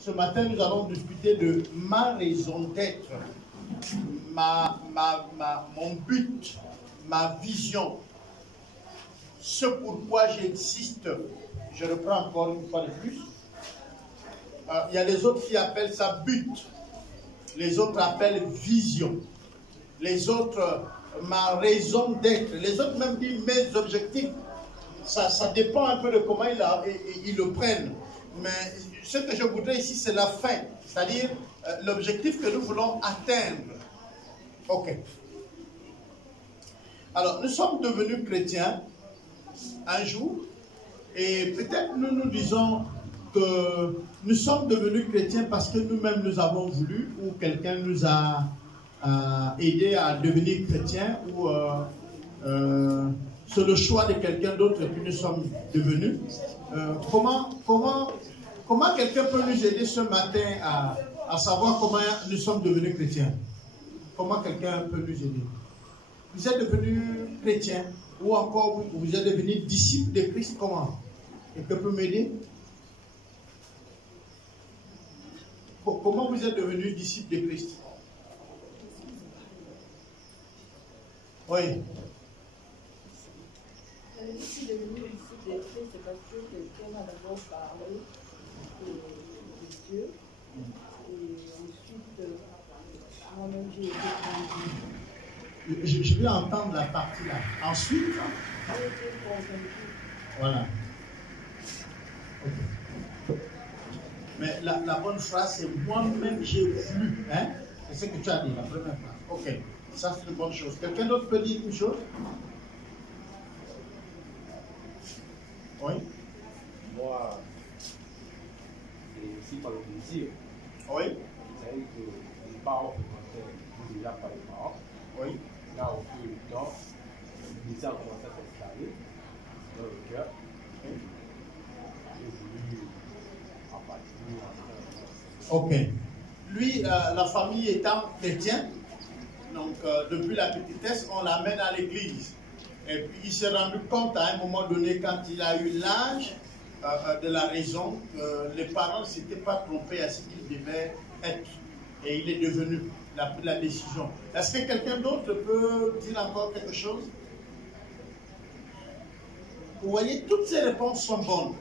Ce matin, nous allons discuter de ma raison d'être, mon but, ma vision, ce pourquoi j'existe. Je reprends encore une fois de plus. Il y a les autres qui appellent ça but, les autres appellent vision, les autres ma raison d'être, les autres même disent mes objectifs. Ça dépend un peu de comment ils le prennent. Mais ce que je voudrais ici, c'est la fin, c'est-à-dire l'objectif que nous voulons atteindre. Ok. Alors, nous sommes devenus chrétiens un jour, et peut-être nous disons que nous sommes devenus chrétiens parce que nous-mêmes nous avons voulu, ou quelqu'un nous a aidé à devenir chrétiens, ou c'est le choix de quelqu'un d'autre et puis nous sommes devenus. Comment quelqu'un peut nous aider ce matin à savoir comment nous sommes devenus chrétiens? Comment quelqu'un peut nous aider? Vous êtes devenus chrétiens ou encore vous êtes devenus disciples de Christ? Comment? Quelqu'un peut m'aider? Comment vous êtes devenus disciples de Christ? Oui. Je suis devenue disciple de Christ, c'est parce que quelqu'un m'a d'abord parlé de Dieu. Et ensuite, moi-même, j'ai été convaincue. Je vais entendre la partie là. Ensuite, J'ai été convaincue. voilà. Okay. Mais la bonne phrase, c'est moi-même j'ai voulu. Hein? C'est ce que tu as dit, la première phrase. Ok. Ça, c'est une bonne chose. Quelqu'un d'autre peut dire une chose? Oui. Moi, c'est aussi par le plaisir. Oui. Vous savez que les parents fréquentaient déjà par les parents. Oui. Là, au fil du temps, le plaisir a commencé à s'installer dans le cœur. J'ai voulu en partie. Ok. Lui, la famille étant chrétienne, donc depuis la petitesse, on l'amène à l'église. Et puis il s'est rendu compte à un moment donné, quand il a eu l'âge de la raison, que les parents ne s'étaient pas trompés à ce qu'ils devaient être. Et il est devenu, il a pris la décision. Est-ce que quelqu'un d'autre peut dire encore quelque chose? Vous voyez, toutes ces réponses sont bonnes.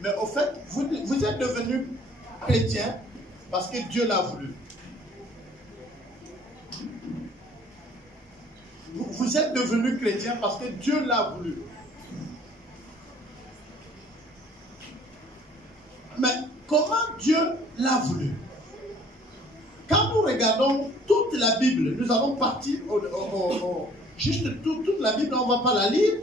Mais au fait, vous êtes devenu chrétien parce que Dieu l'a voulu. Vous êtes devenu chrétien parce que Dieu l'a voulu. Mais comment Dieu l'a voulu? Quand nous regardons toute la Bible, nous allons partir juste toute la Bible, on ne va pas la lire,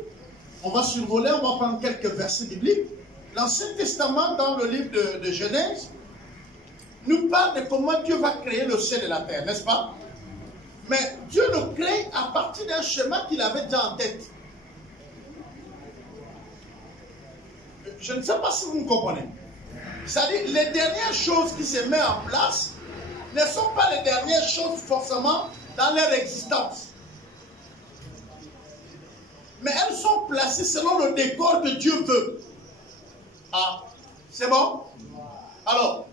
on va survoler, on va prendre quelques versets bibliques. L'Ancien Testament, dans le livre de Genèse, nous parle de comment Dieu va créer le ciel et la terre, n'est-ce pas? Mais Dieu le crée à partir d'un schéma qu'il avait déjà en tête. Je ne sais pas si vous me comprenez. C'est-à-dire, les dernières choses qui se mettent en place ne sont pas les dernières choses forcément dans leur existence. Mais elles sont placées selon le décor que Dieu veut. Ah, c'est bon? Alors,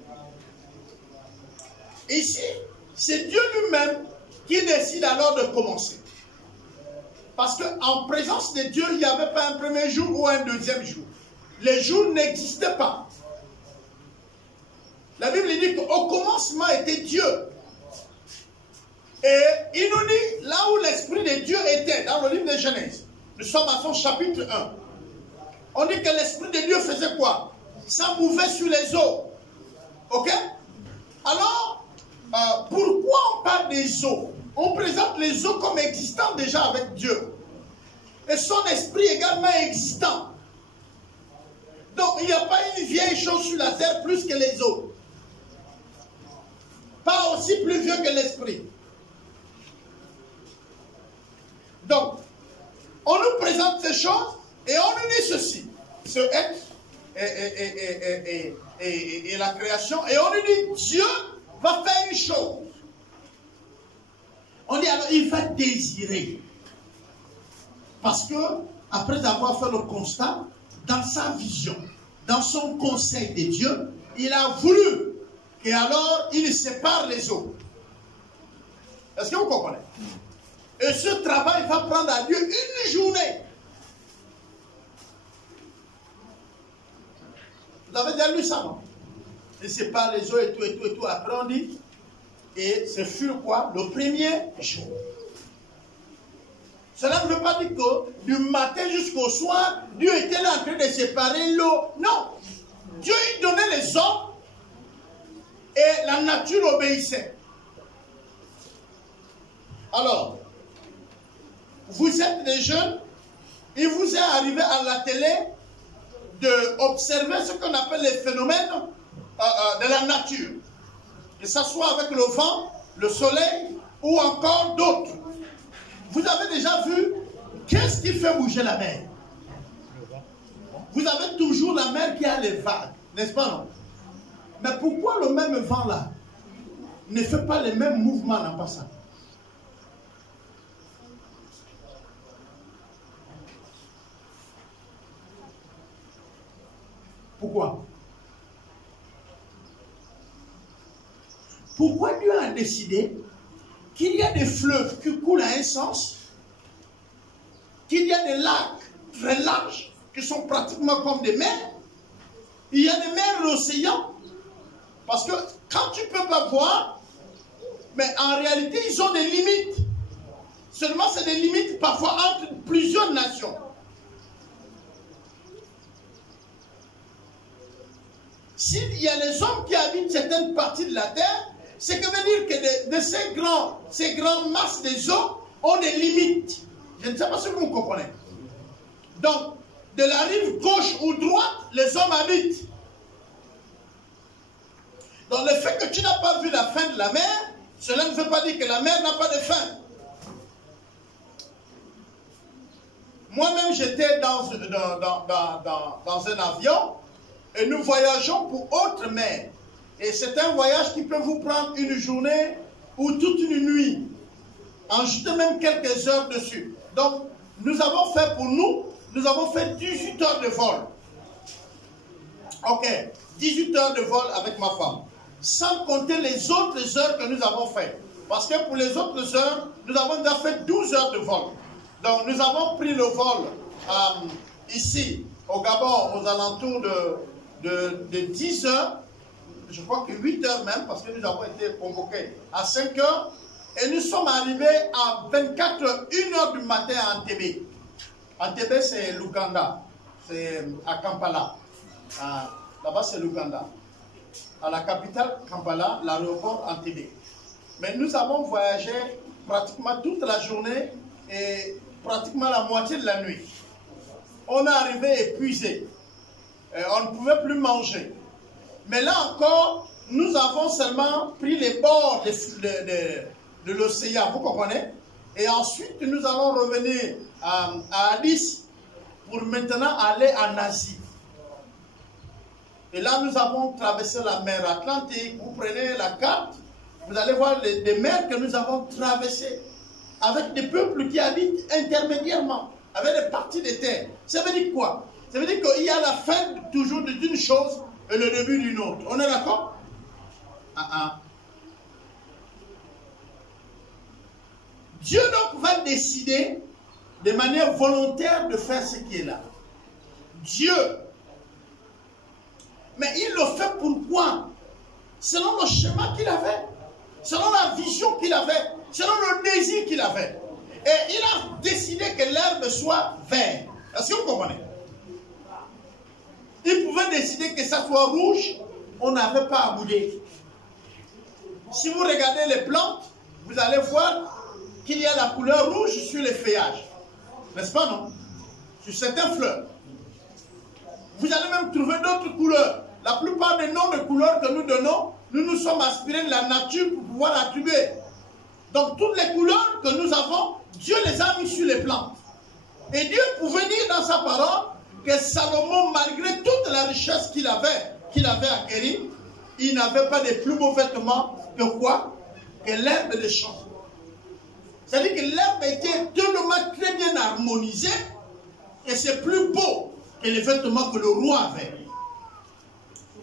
ici, c'est Dieu lui-même qui décide alors de commencer. Parce qu'en présence de Dieu, il n'y avait pas un premier jour ou un deuxième jour. Les jours n'existaient pas. La Bible dit qu'au commencement était Dieu. Et il nous dit, là où l'Esprit de Dieu était, dans le livre de Genèse, nous sommes à son chapitre 1. On dit que l'Esprit de Dieu faisait quoi? Ça mouvait sur les eaux. Ok? Alors, pourquoi on parle des eaux? On présente les eaux comme existant déjà avec Dieu. Et son esprit également existant. Donc, il n'y a pas une vieille chose sur la terre plus que les eaux. Pas aussi plus vieux que l'esprit. Donc, on nous présente ces choses et on nous dit ceci. Ce être et la création. Et on nous dit, Dieu va faire une chose. On dit alors, il va désirer. Parce que, après avoir fait le constat, dans sa vision, dans son conseil de Dieu, il a voulu qu'alors il sépare les eaux. Est-ce que vous comprenez? Et ce travail va prendre à Dieu une journée. Vous avez déjà lu ça, non? Il sépare les eaux et tout, et tout, et tout. Après on dit, et ce fut quoi? Le premier jour. Cela ne veut pas dire que du matin jusqu'au soir, Dieu était là en train de séparer l'eau. Non. Dieu lui donnait les hommes et la nature obéissait. Alors, vous êtes des jeunes, il vous est arrivé à la télé d'observer ce qu'on appelle les phénomènes de la nature. Que ce soit avec le vent, le soleil ou encore d'autres. Vous avez déjà vu qu'est-ce qui fait bouger la mer? Vous avez toujours la mer qui a les vagues, n'est-ce pas, non? Mais pourquoi le même vent là ne fait pas les mêmes mouvements en passant? Pourquoi? Pourquoi Dieu a décidé qu'il y a des fleuves qui coulent à un sens, qu'il y a des lacs très larges qui sont pratiquement comme des mers, il y a des mers, l'océan, parce que quand tu ne peux pas voir, mais en réalité ils ont des limites. Seulement c'est des limites parfois entre plusieurs nations. S'il y a les hommes qui habitent certaines parties de la terre, c'est que veut dire que de ces grandes masses des eaux ont des limites. Je ne sais pas si vous me comprenez. Donc, de la rive gauche ou droite, les hommes habitent. Donc, le fait que tu n'as pas vu la fin de la mer, cela ne veut pas dire que la mer n'a pas de fin. Moi-même, j'étais dans un avion et nous voyageons pour autre mer. Et c'est un voyage qui peut vous prendre une journée ou toute une nuit. En juste même quelques heures dessus. Donc, nous avons fait pour nous avons fait 18 heures de vol. Ok, 18 heures de vol avec ma femme. Sans compter les autres heures que nous avons fait. Parce que pour les autres heures, nous avons déjà fait 12 heures de vol. Donc, nous avons pris le vol ici, au Gabon, aux alentours de 10 heures. Je crois que 8 heures même, parce que nous avons été convoqués à 5 heures, et nous sommes arrivés à 24 heures, 1 heure du matin à Entebbe. Entebbe, c'est l'Ouganda, c'est à Kampala. Là-bas, c'est l'Ouganda. À la capitale, Kampala, l'aéroport Entebbe. Mais nous avons voyagé pratiquement toute la journée et pratiquement la moitié de la nuit. On est arrivé épuisé. On ne pouvait plus manger. Mais là encore, nous avons seulement pris les bords de l'océan, vous comprenez? Et ensuite, nous allons revenir à Addis pour maintenant aller en Asie. Et là, nous avons traversé la mer Atlantique. Vous prenez la carte, vous allez voir les mers que nous avons traversées avec des peuples qui habitent intermédiairement, avec des parties de terre. Ça veut dire quoi? Ça veut dire qu'il y a la fin toujours d'une chose et le début d'une autre. On est d'accord? Dieu donc va décider de manière volontaire de faire ce qui est là. Dieu. Mais il le fait pourquoi? Selon le schéma qu'il avait, selon la vision qu'il avait, selon le désir qu'il avait. Et il a décidé que l'herbe soit verte. Est-ce que vous comprenez? Il pouvait décider que ça soit rouge, on n'avait pas à bouder. Si vous regardez les plantes, vous allez voir qu'il y a la couleur rouge sur les feuillages. N'est-ce pas, non? Sur certaines fleurs. Vous allez même trouver d'autres couleurs. La plupart des noms de couleurs que nous donnons, nous nous sommes inspirés de la nature pour pouvoir attribuer. Donc toutes les couleurs que nous avons, Dieu les a mis sur les plantes. Et Dieu pouvait dire dans sa parole que Salomon, malgré toute la richesse qu'il avait acquérie, il n'avait pas de plus beaux vêtements que quoi? Que l'herbe des champs. C'est-à-dire que l'herbe était tellement très bien harmonisée et c'est plus beau que les vêtements que le roi avait.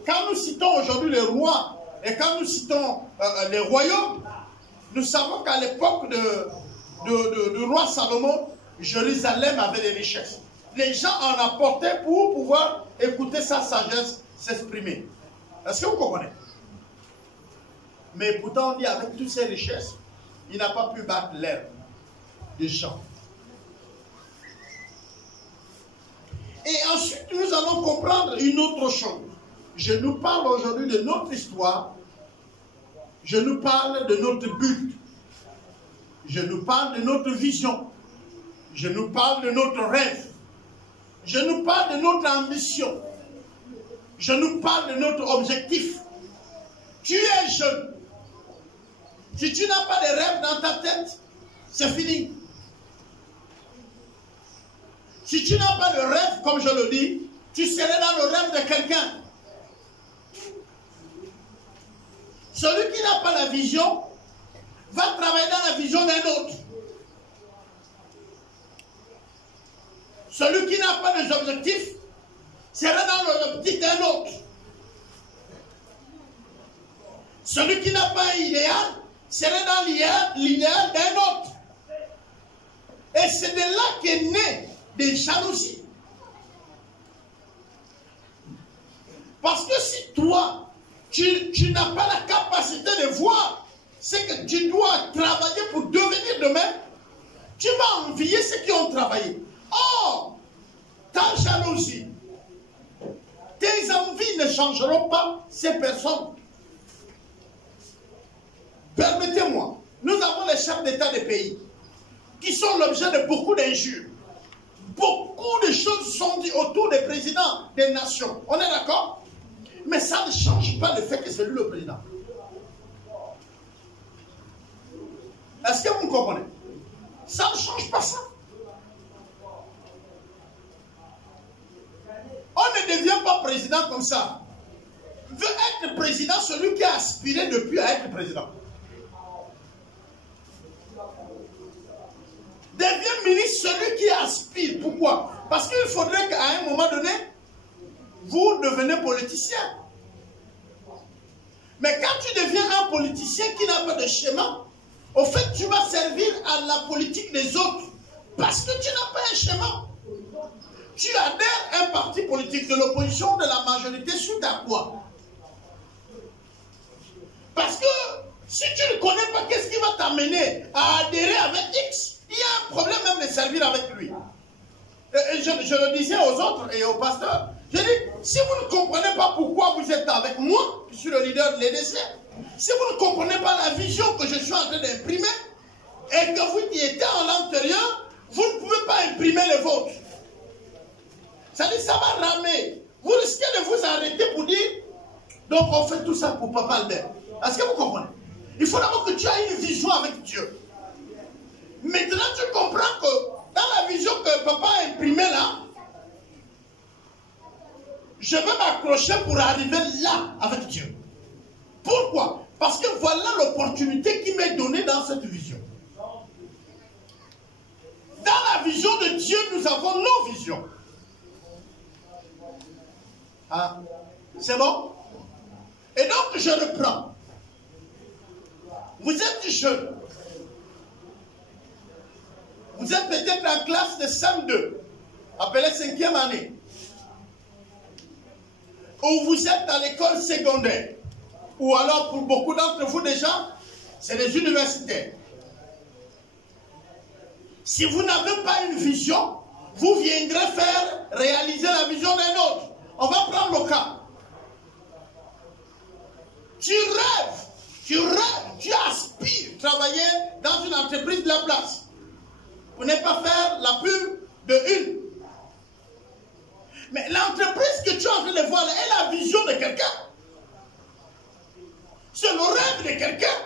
quand nous citons aujourd'hui les rois et quand nous citons les royaumes, nous savons qu'à l'époque du roi Salomon, Jérusalem avait des richesses. Les gens en apportaient pour pouvoir écouter sa sagesse s'exprimer. Est-ce que vous comprenez? Mais pourtant, on dit avec toutes ces richesses, il n'a pas pu battre l'herbe des champs. Et ensuite, nous allons comprendre une autre chose. Je nous parle aujourd'hui de notre histoire. Je nous parle de notre but. Je nous parle de notre vision. Je nous parle de notre rêve. Je nous parle de notre ambition. Je nous parle de notre objectif. Tu es jeune. Si tu n'as pas de rêve dans ta tête, c'est fini. Si tu n'as pas de rêve, comme je le dis, tu serais dans le rêve de quelqu'un. Celui qui n'a pas la vision va travailler dans la vision d'un autre. Celui qui n'a pas des objectifs sera dans l'objectif d'un autre. Celui qui n'a pas un idéal sera dans l'idéal d'un autre. Et c'est de là qu'est né des jalousies. Parce que si toi, tu n'as pas la capacité de voir ce que tu dois travailler pour devenir demain, tu vas envier ceux qui ont travaillé. Or, ta jalousie, tes envies ne changeront pas ces personnes. Permettez-moi, nous avons les chefs d'État des pays qui sont l'objet de beaucoup d'injures. Beaucoup de choses sont dites autour des présidents des nations. On est d'accord? Mais ça ne change pas le fait que c'est lui le président. Est-ce que vous me comprenez? Ça ne change pas ça. On ne devient pas président comme ça. Veut être président celui qui a aspiré depuis à être président. Devient ministre celui qui aspire. Pourquoi? Parce qu'il faudrait qu'à un moment donné, vous devenez politicien. Mais quand tu deviens un politicien qui n'a pas de schéma, au fait, tu vas servir à la politique des autres. Parce que tu n'as pas un schéma. Tu adhères à un parti politique de l'opposition, de la majorité, suite à quoi? Parce que si tu ne connais pas qu'est-ce qui va t'amener à adhérer avec X, il y a un problème même de servir avec lui. Et je le disais aux autres et aux pasteurs. Je dis, si vous ne comprenez pas pourquoi vous êtes avec moi, je suis le leader de l'EDC, si vous ne comprenez pas la vision que je suis en train d'imprimer, et que vous y êtes en l'intérieur, vous ne pouvez pas imprimer les vôtres. Ça dit, ça va ramer. Vous risquez de vous arrêter pour dire, donc on fait tout ça pour Papa Albert. Est-ce que vous comprenez? Il faut d'abord que tu aies une vision avec Dieu. Maintenant, tu comprends que dans la vision que Papa a imprimée là, je vais m'accrocher pour arriver là avec Dieu. Pourquoi? Parce que voilà l'opportunité qui m'est donnée dans cette vision. Dans la vision de Dieu, nous avons nos visions. Ah, c'est bon? Et donc, je reprends. Vous êtes jeune. Vous êtes peut-être en classe de CM2, appelée 5e année. Ou vous êtes à l'école secondaire. Ou alors, pour beaucoup d'entre vous déjà, c'est des universitaires. Si vous n'avez pas une vision, vous viendrez faire réaliser la vision d'un autre. On va prendre le cas. Tu rêves, tu aspires travailler dans une entreprise de la place. Pour ne pas faire la pub de une. Mais l'entreprise que tu es en train de voir là est la vision de quelqu'un. C'est le rêve de quelqu'un.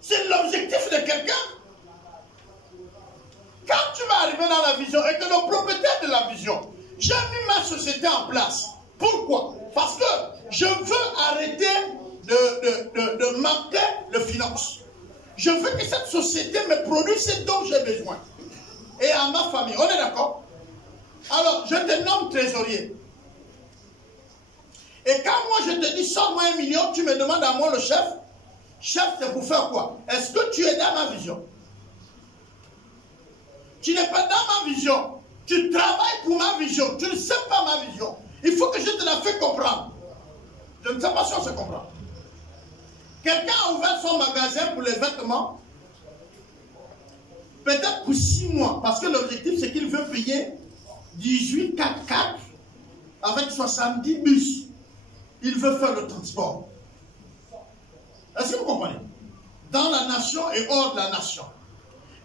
C'est l'objectif de quelqu'un. Quand tu vas arriver dans la vision et que le propriétaire de la vision, j'ai mis ma société en place. Pourquoi? Parce que je veux arrêter de manquer de finances. Je veux que cette société me produise ce dont j'ai besoin. Et à ma famille. On est d'accord? Alors, je te nomme trésorier. Et quand moi je te dis sors-moi 1 million, tu me demandes à moi le chef. Chef, c'est pour faire quoi? Est-ce que tu es dans ma vision? Tu n'es pas dans ma vision. Tu travailles pour ma vision. Tu ne sais pas ma vision. Il faut que je te la fasse comprendre. Je ne sais pas si on se comprend. Quelqu'un a ouvert son magasin pour les vêtements. Peut-être pour 6 mois. Parce que l'objectif, c'est qu'il veut payer 18 4x4 avec 70 bus. Il veut faire le transport. Est-ce que vous comprenez? Dans la nation et hors de la nation.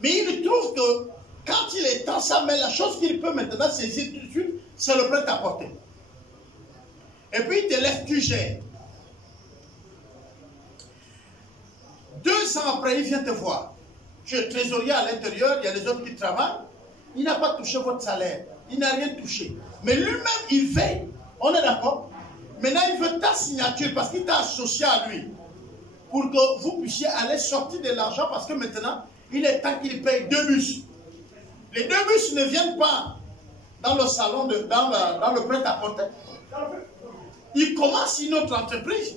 Mais il trouve que quand il est dans sa main, la chose qu'il peut maintenant saisir tout de suite, c'est le prêt-à-porter. Et puis il te laisse, tu gères. 2 ans après, il vient te voir. Tu es trésorier à l'intérieur, il y a les autres qui travaillent. Il n'a pas touché votre salaire. Il n'a rien touché. Mais lui-même, il veille. On est d'accord? Maintenant, il veut ta signature parce qu'il t'a associé à lui. Pour que vous puissiez aller sortir de l'argent parce que maintenant, il est temps qu'il paye 2 bus. Les 2 bus ne viennent pas dans le salon, dans le prêt-à-porter. Il commence une autre entreprise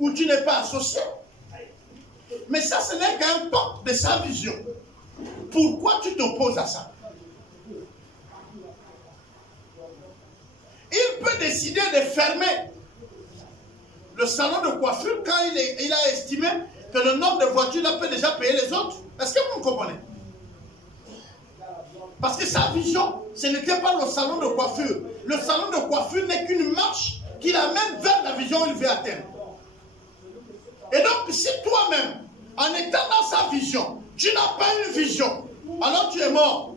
où tu n'es pas associé. Mais ça, ce n'est qu'un pan de sa vision. Pourquoi tu t'opposes à ça? Il peut décider de fermer le salon de coiffure quand il a estimé que le nombre de voitures peut déjà payer les autres. Est-ce que vous me comprenez? Parce que sa vision, ce n'était pas le salon de coiffure. Le salon de coiffure n'est qu'une marche qui l'amène vers la vision où il veut atteindre. Et donc, si toi-même, en étant dans sa vision, tu n'as pas une vision, alors tu es mort.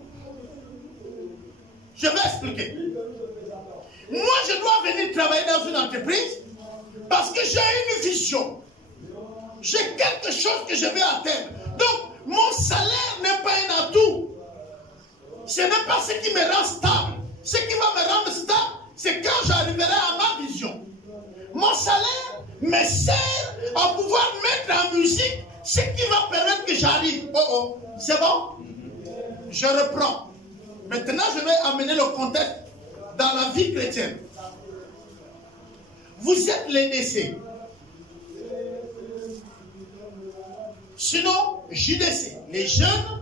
Je vais expliquer. Moi, je dois venir travailler dans une entreprise parce que j'ai une vision. J'ai quelque chose que je vais atteindre. Donc, mon salaire n'est pas un atout. Ce n'est pas ce qui me rend stable. Ce qui va me rendre stable, c'est quand j'arriverai à ma vision. Mon salaire me sert à pouvoir mettre en musique ce qui va permettre que j'arrive. Oh, c'est bon? Je reprends. Maintenant, je vais amener le contexte dans la vie chrétienne. Vous êtes l'EDC. Sinon, JDC, les jeunes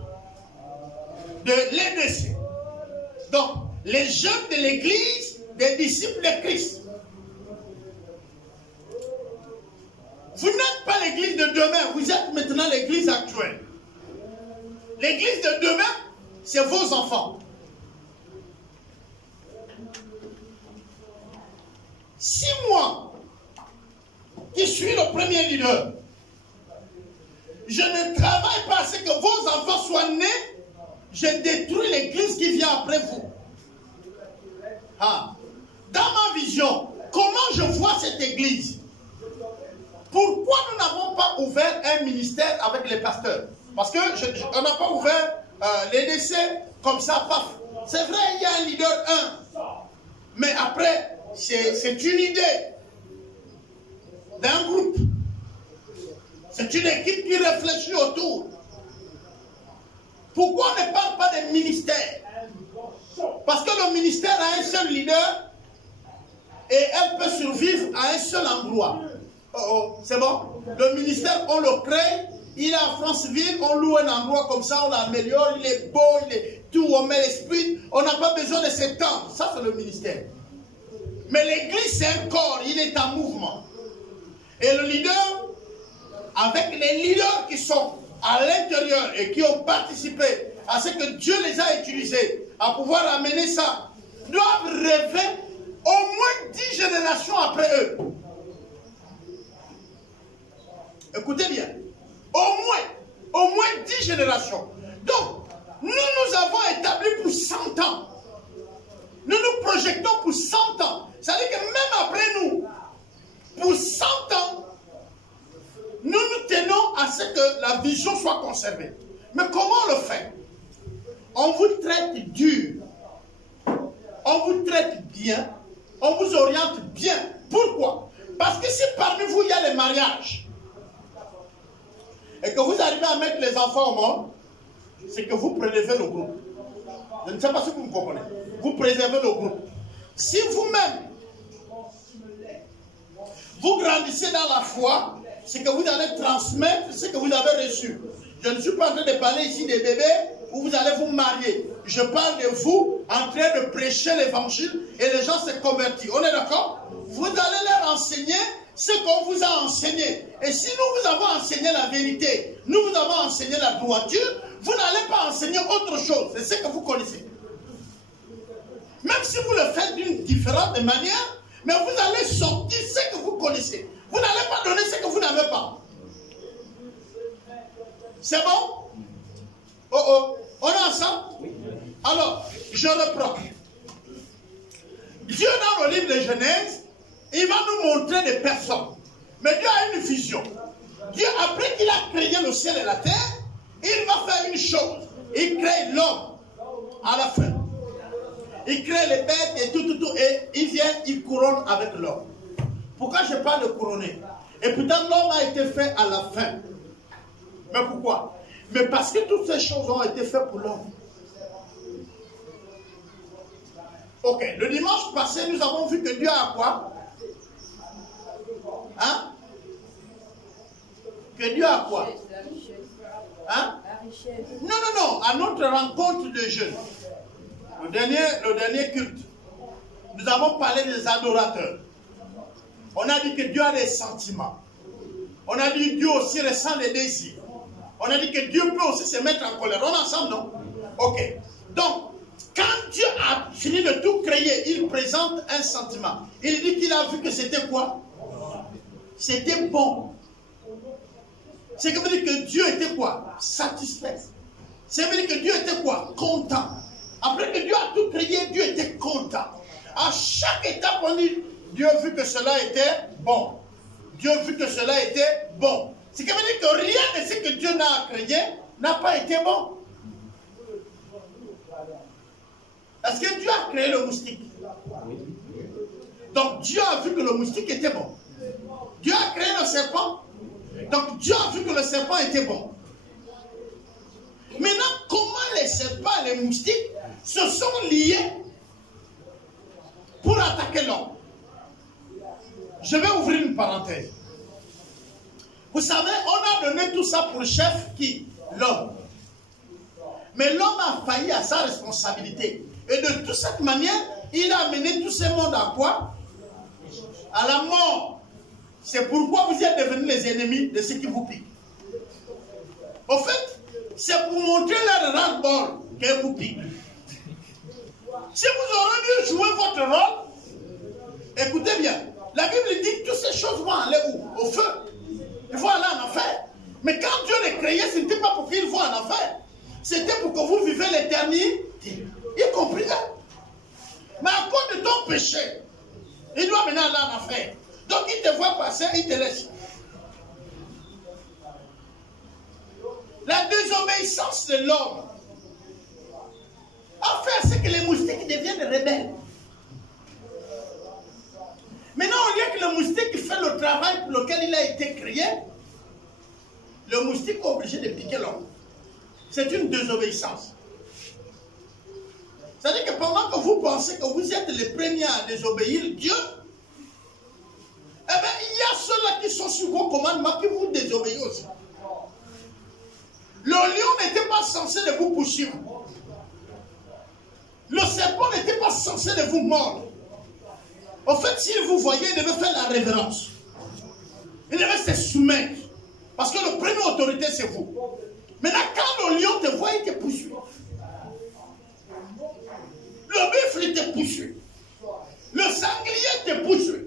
de l'EDC. Donc, les jeunes de l'église des disciples de Christ. Vous n'êtes pas l'église de demain, vous êtes maintenant l'église actuelle. L'église de demain, c'est vos enfants. 6 mois qui suis le premier leader, je ne travaille pas à ce que vos enfants soient nés, je détruis l'église qui vient après vous. Ah. Dans ma vision, comment je vois cette église? Pourquoi nous n'avons pas ouvert un ministère avec les pasteurs? Parce qu'on n'a pas ouvert l'EDC comme ça, paf. C'est vrai, il y a un leader 1. Mais après, c'est une idée d'un groupe. C'est une équipe qui réfléchit autour. Pourquoi on ne parle pas des ministères? Parce que le ministère a un seul leader et elle peut survivre à un seul endroit. C'est bon? Le ministère, on le crée, il est à Franceville, on loue un endroit comme ça, on l'améliore, il est beau, il est tout, on met l'esprit, on n'a pas besoin de s'étendre. Ça, c'est le ministère. Mais l'église, c'est un corps, il est en mouvement. Et le leader, avec les leaders qui sont à l'intérieur et qui ont participé à ce que Dieu les a utilisés à pouvoir amener ça, doivent rêver au moins 10 générations après eux. Écoutez bien, au moins 10 générations. Donc, nous avons établi pour 100 ans. Nous nous projetons pour 100 ans. C'est-à-dire que même après nous, pour 100 ans, nous nous tenons à ce que la vision soit conservée. Mais comment on le fait? On vous traite dur. On vous traite bien. On vous oriente bien. Pourquoi? Parce que si parmi vous, il y a les mariages, et que vous arrivez à mettre les enfants au monde, c'est que vous prélevez le groupe. Je ne sais pas si vous me comprenez. Vous préservez le groupe. Si vous-même, Vous grandissez dans la foi, c'est que vous allez transmettre ce que vous avez reçu. Je ne suis pas en train de parler ici des bébés où vous allez vous marier. Je parle de vous en train de prêcher l'évangile et les gens se convertissent. On est d'accord? Vous allez leur enseigner ce qu'on vous a enseigné. Et si nous vous avons enseigné la vérité, nous vous avons enseigné la droiture, vous n'allez pas enseigner autre chose. C'est ce que vous connaissez. Même si vous le faites d'une différente manière, mais vous allez sortir ce que vous connaissez. Vous n'allez pas donner ce que vous n'avez pas. C'est bon? Oh oh. On est ensemble? Alors, je reprends. Dieu, dans le livre de Genèse, il va nous montrer des personnes. Mais Dieu a une vision. Dieu, après qu'il a créé le ciel et la terre, il va faire une chose. Il crée l'homme à la fin. Il crée les bêtes et tout, et il vient, il couronne avec l'homme. Pourquoi je parle de couronner? Et pourtant, l'homme a été fait à la fin. Mais pourquoi? Mais parce que toutes ces choses ont été faites pour l'homme. Ok, le dimanche passé, nous avons vu que Dieu a quoi? Hein? Que Dieu a quoi? Hein? Non, non, non, à notre rencontre de jeunes, le dernier culte, nous avons parlé des adorateurs. On a dit que Dieu a des sentiments. On a dit que Dieu aussi ressent des désirs. On a dit que Dieu peut aussi se mettre en colère. On est ensemble, non? Ok. Donc, quand Dieu a fini de tout créer, il présente un sentiment. Il dit qu'il a vu que c'était quoi? C'était bon. C'est que veut dire que Dieu était quoi? Satisfait. Ça veut dire que Dieu était quoi? Content. Après que Dieu a tout créé, Dieu était content. À chaque étape, on dit, Dieu a vu que cela était bon. Dieu a vu que cela était bon. Ce qui veut dire que rien de ce que Dieu n'a créé n'a pas été bon. Parce que Dieu a créé le moustique. Donc Dieu a vu que le moustique était bon. Dieu a créé le serpent. Donc Dieu a vu que le serpent était bon. Maintenant, comment les serpents et les moustiques se sont liés pour attaquer l'homme? Je vais ouvrir une parenthèse. Vous savez, on a donné tout ça pour le chef qui? L'homme. Mais l'homme a failli à sa responsabilité. Et de toute cette manière, il a amené tout ce monde à quoi? À la mort. C'est pourquoi vous êtes devenus les ennemis de ceux qui vous piquent. Au fait, c'est pour montrer leur ras-le-bol qu'elles vous piquent. Si vous aurez dû jouer votre rôle, écoutez bien, la Bible dit que toutes ces choses vont aller où? Au feu. Il faut aller en enfer. Mais quand Dieu les créait, ce n'était pas pour qu'ils vont en enfer. C'était pour que vous vivez l'éternité. Y compris là. Mais à cause de ton péché, il doit maintenant aller en enfer. Donc il te voit passer, il te laisse. La désobéissance de l'homme a fait ce que les moustiques deviennent rebelles. Maintenant, au lieu que le moustique fait le travail pour lequel il a été créé, le moustique est obligé de piquer l'homme. C'est une désobéissance. C'est-à-dire que pendant que vous pensez que vous êtes les premiers à désobéir Dieu, eh bien, il y a ceux-là qui sont sur vos commandements qui vous désobéissent aussi. Le lion n'était pas censé de vous poursuivre. Le serpent n'était pas censé de vous mordre. En fait, s'il vous voyait, il devait faire la révérence. Il devait se soumettre. Parce que le premier autorité, c'est vous. Maintenant, quand le lion te voit, il te poursuit. Le buffle, il te poursuit. Le sanglier te poursuit.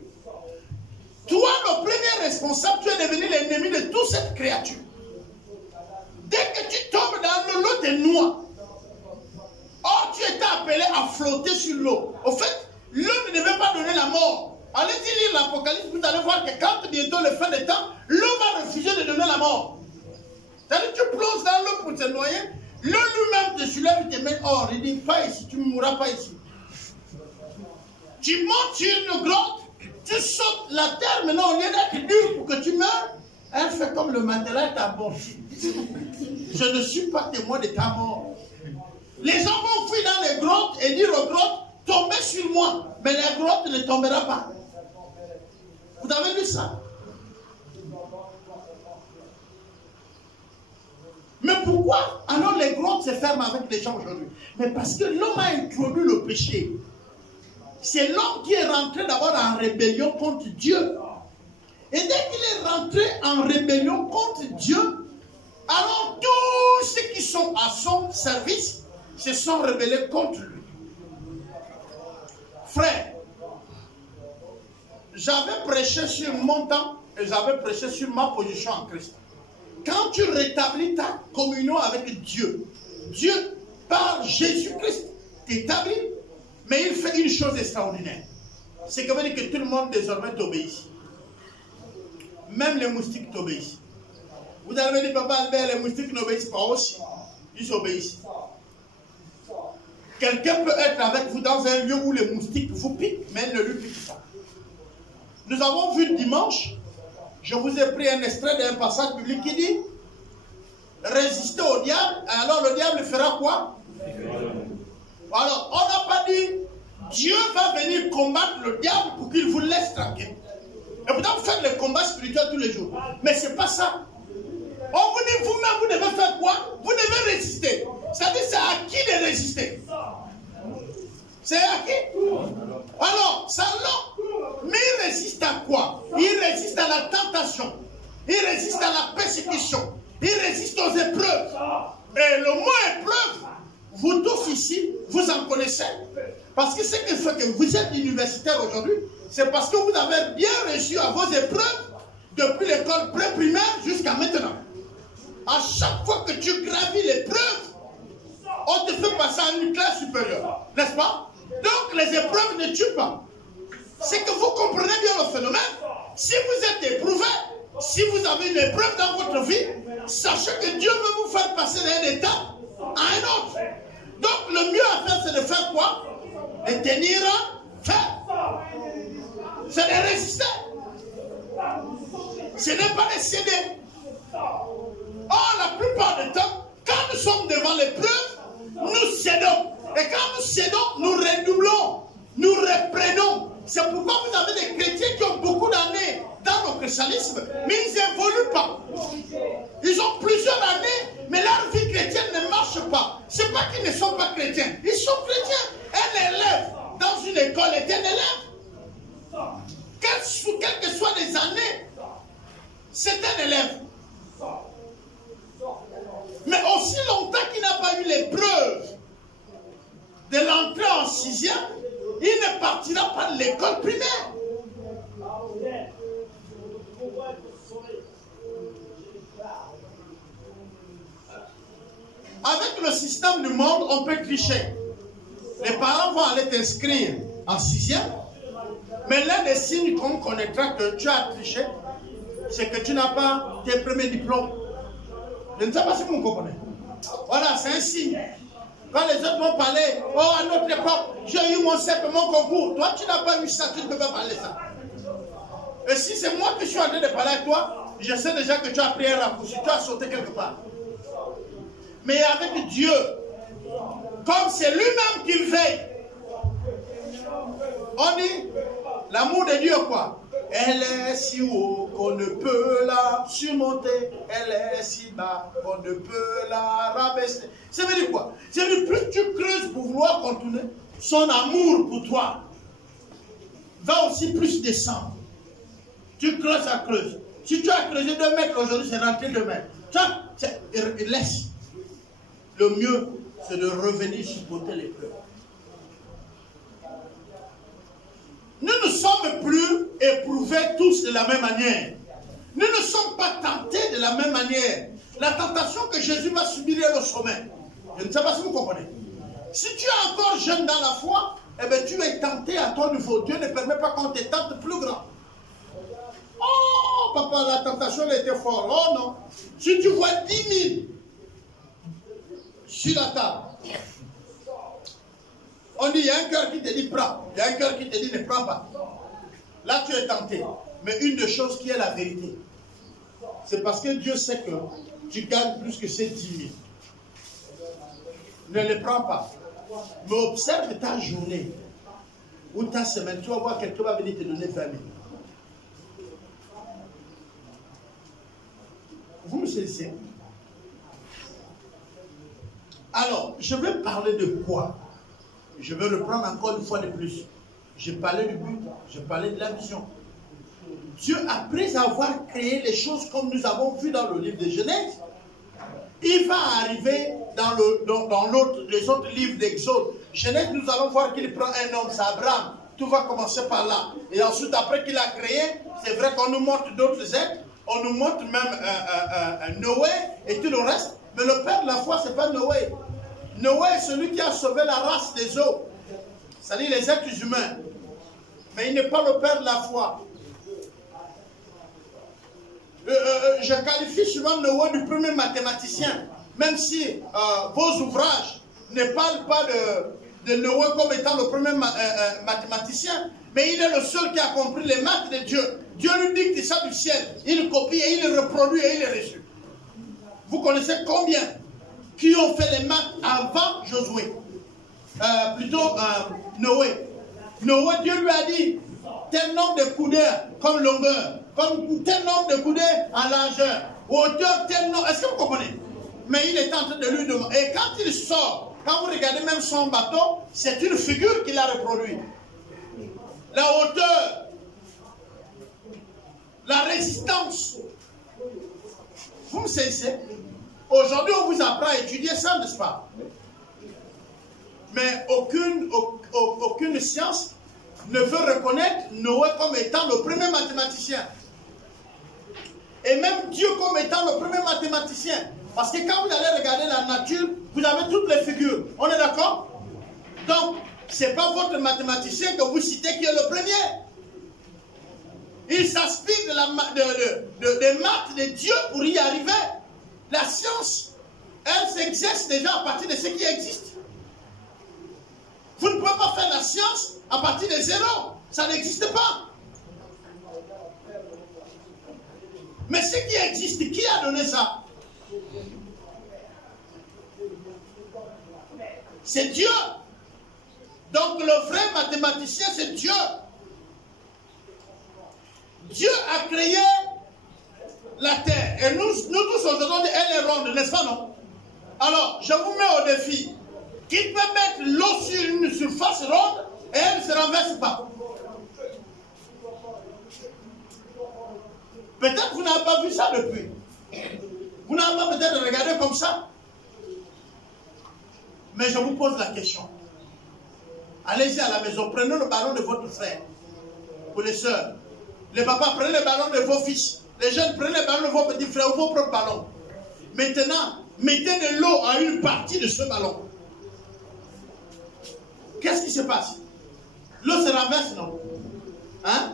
Toi, le premier responsable, tu es devenu l'ennemi de toute cette créature. Dès que tu tombes dans l'eau, l'eau te noie. Or, tu étais appelé à flotter sur l'eau. Au fait, l'eau ne devait pas donner la mort. Allez-y lire l'Apocalypse, vous allez voir que quand bientôt le fin des temps, l'eau va refuser de donner la mort. C'est-à-dire que tu plonges dans l'eau pour te noyer, l'eau lui-même te soulève et te met hors. Il dit, pas ici, tu ne mourras pas ici. Tu montes sur une grotte, tu sautes la terre, maintenant au lieu d'être dur pour que tu meurs, elle fait comme le matelas t'a aborti. Je ne suis pas témoin de ta mort. Les gens vont fuir dans les grottes et dire aux grottes, tombez sur moi. Mais la grotte ne tombera pas. Vous avez ça. Mais pourquoi alors les grottes se ferment avec les gens aujourd'hui? Mais parce que l'homme a introduit le péché. C'est l'homme qui est rentré d'abord en rébellion contre Dieu. Et dès qu'il est rentré en rébellion contre Dieu, alors tous ceux qui sont à son service se sont rebellés contre lui. Frère, j'avais prêché sur mon temps et j'avais prêché sur ma position en Christ. Quand tu rétablis ta communion avec Dieu, Dieu, par Jésus-Christ, t'établit, mais il fait une chose extraordinaire. C'est que veut dire que tout le monde désormais t'obéit. Même les moustiques t'obéissent. Vous avez dit, Papa Albert, les moustiques n'obéissent pas aussi. Ils obéissent. Quelqu'un peut être avec vous dans un lieu où les moustiques vous piquent, mais ne lui piquent pas. Nous avons vu dimanche, je vous ai pris un extrait d'un passage biblique qui dit résister au diable, alors le diable fera quoi? Alors, on n'a pas dit Dieu va venir combattre le diable pour qu'il vous laisse tranquille. Et pourtant, vous faites les combats spirituels tous les jours. Mais ce n'est pas ça. On vous dit vous-même, vous devez faire quoi? Vous devez résister. C'est-à-dire, c'est à qui de résister? C'est à qui? Alors, ça mais il résiste à quoi? Il résiste à la tentation. Il résiste à la persécution. Il résiste aux épreuves. Et le mot épreuve, vous tous ici, vous en connaissez. Parce que ce qui fait que vous êtes universitaire aujourd'hui, c'est parce que vous avez bien reçu à vos épreuves depuis l'école pré-primaire jusqu'à maintenant. À chaque fois que tu gravis l'épreuve, on te fait passer à une classe supérieure. N'est-ce pas? Donc les épreuves ne tuent pas. C'est que vous comprenez bien le phénomène. Si vous êtes éprouvé, si vous avez une épreuve dans votre vie, sachez que Dieu veut vous faire passer d'un état à un autre. Donc le mieux à faire, c'est de faire quoi? De tenir ferme. C'est de résister. Ce n'est pas de céder. Or, la plupart du temps, quand nous sommes devant l'épreuve, nous cédons. Et quand nous cédons, nous redoublons, nous reprenons. C'est pourquoi vous avez des chrétiens qui ont beaucoup d'années dans le christianisme, mais ils n'évoluent pas. Ils ont plusieurs années, mais leur vie chrétienne ne marche pas. Ce n'est pas qu'ils ne sont pas chrétiens. Ils sont chrétiens. Un élève dans une école est un élève. Quelles que soient les années, c'est un élève. Mais aussi longtemps qu'il n'a pas eu l'épreuve de l'entrée en 6e, il ne partira pas de l'école primaire. Avec le système du monde, on peut tricher. Les parents vont aller t'inscrire en 6e, mais l'un des signes qu'on connaîtra que tu as triché, c'est que tu n'as pas tes premiers diplômes. Je ne sais pas si vous me comprenez. Voilà, c'est un signe. Quand les autres vont parler, oh, à notre époque, j'ai eu mon CEP, mon concours. Toi, tu n'as pas eu ça, tu ne peux pas parler ça. Et si c'est moi qui suis en train de parler avec toi, je sais déjà que tu as pris un raccourci, tu as sauté quelque part. Mais avec Dieu, comme c'est lui-même qui veille, on dit, l'amour de Dieu, quoi? Elle est si haut qu'on ne peut la surmonter. Elle est si bas qu'on ne peut la rabaisser. Ça veut dire quoi? Ça veut dire plus tu creuses pour vouloir contourner, son amour pour toi va aussi plus descendre. Tu creuses à creuse. Si tu as creusé 2 mètres aujourd'hui, c'est rentré 2 mètres. Il laisse. Le mieux, c'est de revenir supporter l'épreuve. Nous ne sommes plus éprouvés tous de la même manière. Nous ne sommes pas tentés de la même manière. La tentation que Jésus va subir est le sommet. Je ne sais pas si vous comprenez. Si tu es encore jeune dans la foi, eh bien, tu es tenté à ton niveau. Dieu ne permet pas qu'on te tente plus grand. Oh, papa, la tentation elle était forte. Oh non. Si tu vois 10 000 sur la table, on dit, il y a un cœur qui te dit prends. Il y a un cœur qui te dit ne prends pas. Là, tu es tenté. Mais une des choses qui est la vérité, c'est parce que Dieu sait que tu gagnes plus que ces 10 000. Ne les prends pas. Mais observe ta journée ou ta semaine. Tu vas voir quelqu'un va venir te donner 20 000. Vous me saisissez? Alors, je vais parler de quoi? Je vais reprendre encore une fois de plus. Je parlais du but, je parlais de la vision. Dieu, après avoir créé les choses comme nous avons vu dans le livre de Genèse, il va arriver dans les autres livres d'Exode. Genèse, nous allons voir qu'il prend un homme, c'est Abraham. Tout va commencer par là. Et ensuite, après qu'il a créé, c'est vrai qu'on nous montre d'autres êtres. On nous montre même Noé et tout le reste. Mais le père de la foi, ce n'est pas Noé. Noé est celui qui a sauvé la race des eaux. C'est-à-dire les êtres humains. Mais il n'est pas le père de la foi. Je qualifie souvent Noé du premier mathématicien. Même si vos ouvrages ne parlent pas de Noé comme étant le premier mathématicien, mais il est le seul qui a compris les maths de Dieu. Dieu lui dicte ça du ciel. Il copie et il reproduit et il est reçu. Vous connaissez combien qui ont fait les maths avant Josué? Noé. Noé, Dieu lui a dit tel nombre de coudées comme longueur, comme tel nombre de coudées en largeur, hauteur, tel nombre. Est-ce que vous comprenez? Mais il est en train de lui demander. Et quand il sort, quand vous regardez même son bateau, c'est une figure qu'il a reproduite. La hauteur, la résistance. Vous me saisissez? Aujourd'hui, on vous apprend à étudier ça, n'est-ce pas? Mais aucune science ne veut reconnaître Noé comme étant le premier mathématicien. Et même Dieu comme étant le premier mathématicien. Parce que quand vous allez regarder la nature, vous avez toutes les figures. On est d'accord? Donc, ce n'est pas votre mathématicien que vous citez qui est le premier. Il s'inspire des maths de Dieu pour y arriver. La science, elle s'exerce déjà à partir de ce qui existe. Vous ne pouvez pas faire la science à partir de zéro. Ça n'existe pas. Mais ce qui existe, qui a donné ça? C'est Dieu. Donc le vrai mathématicien, c'est Dieu. Dieu a créé la terre. Et nous tous aujourd'hui, elle est ronde, n'est-ce pas, non? Alors, je vous mets au défi. Qui peut mettre l'eau sur une surface ronde et elle ne se renverse pas? Peut-être que vous n'avez pas vu ça depuis. Vous n'avez pas peut-être regardé comme ça. Mais je vous pose la question. Allez-y à la maison, prenez le ballon de votre frère ou les sœurs. Les papas, prenez le ballon de vos fils. Les jeunes, prenez le ballon de vos petits frères ou vos propres ballons. Maintenant, mettez de l'eau à une partie de ce ballon. Qu'est-ce qui se passe? L'eau se renverse, non? Hein?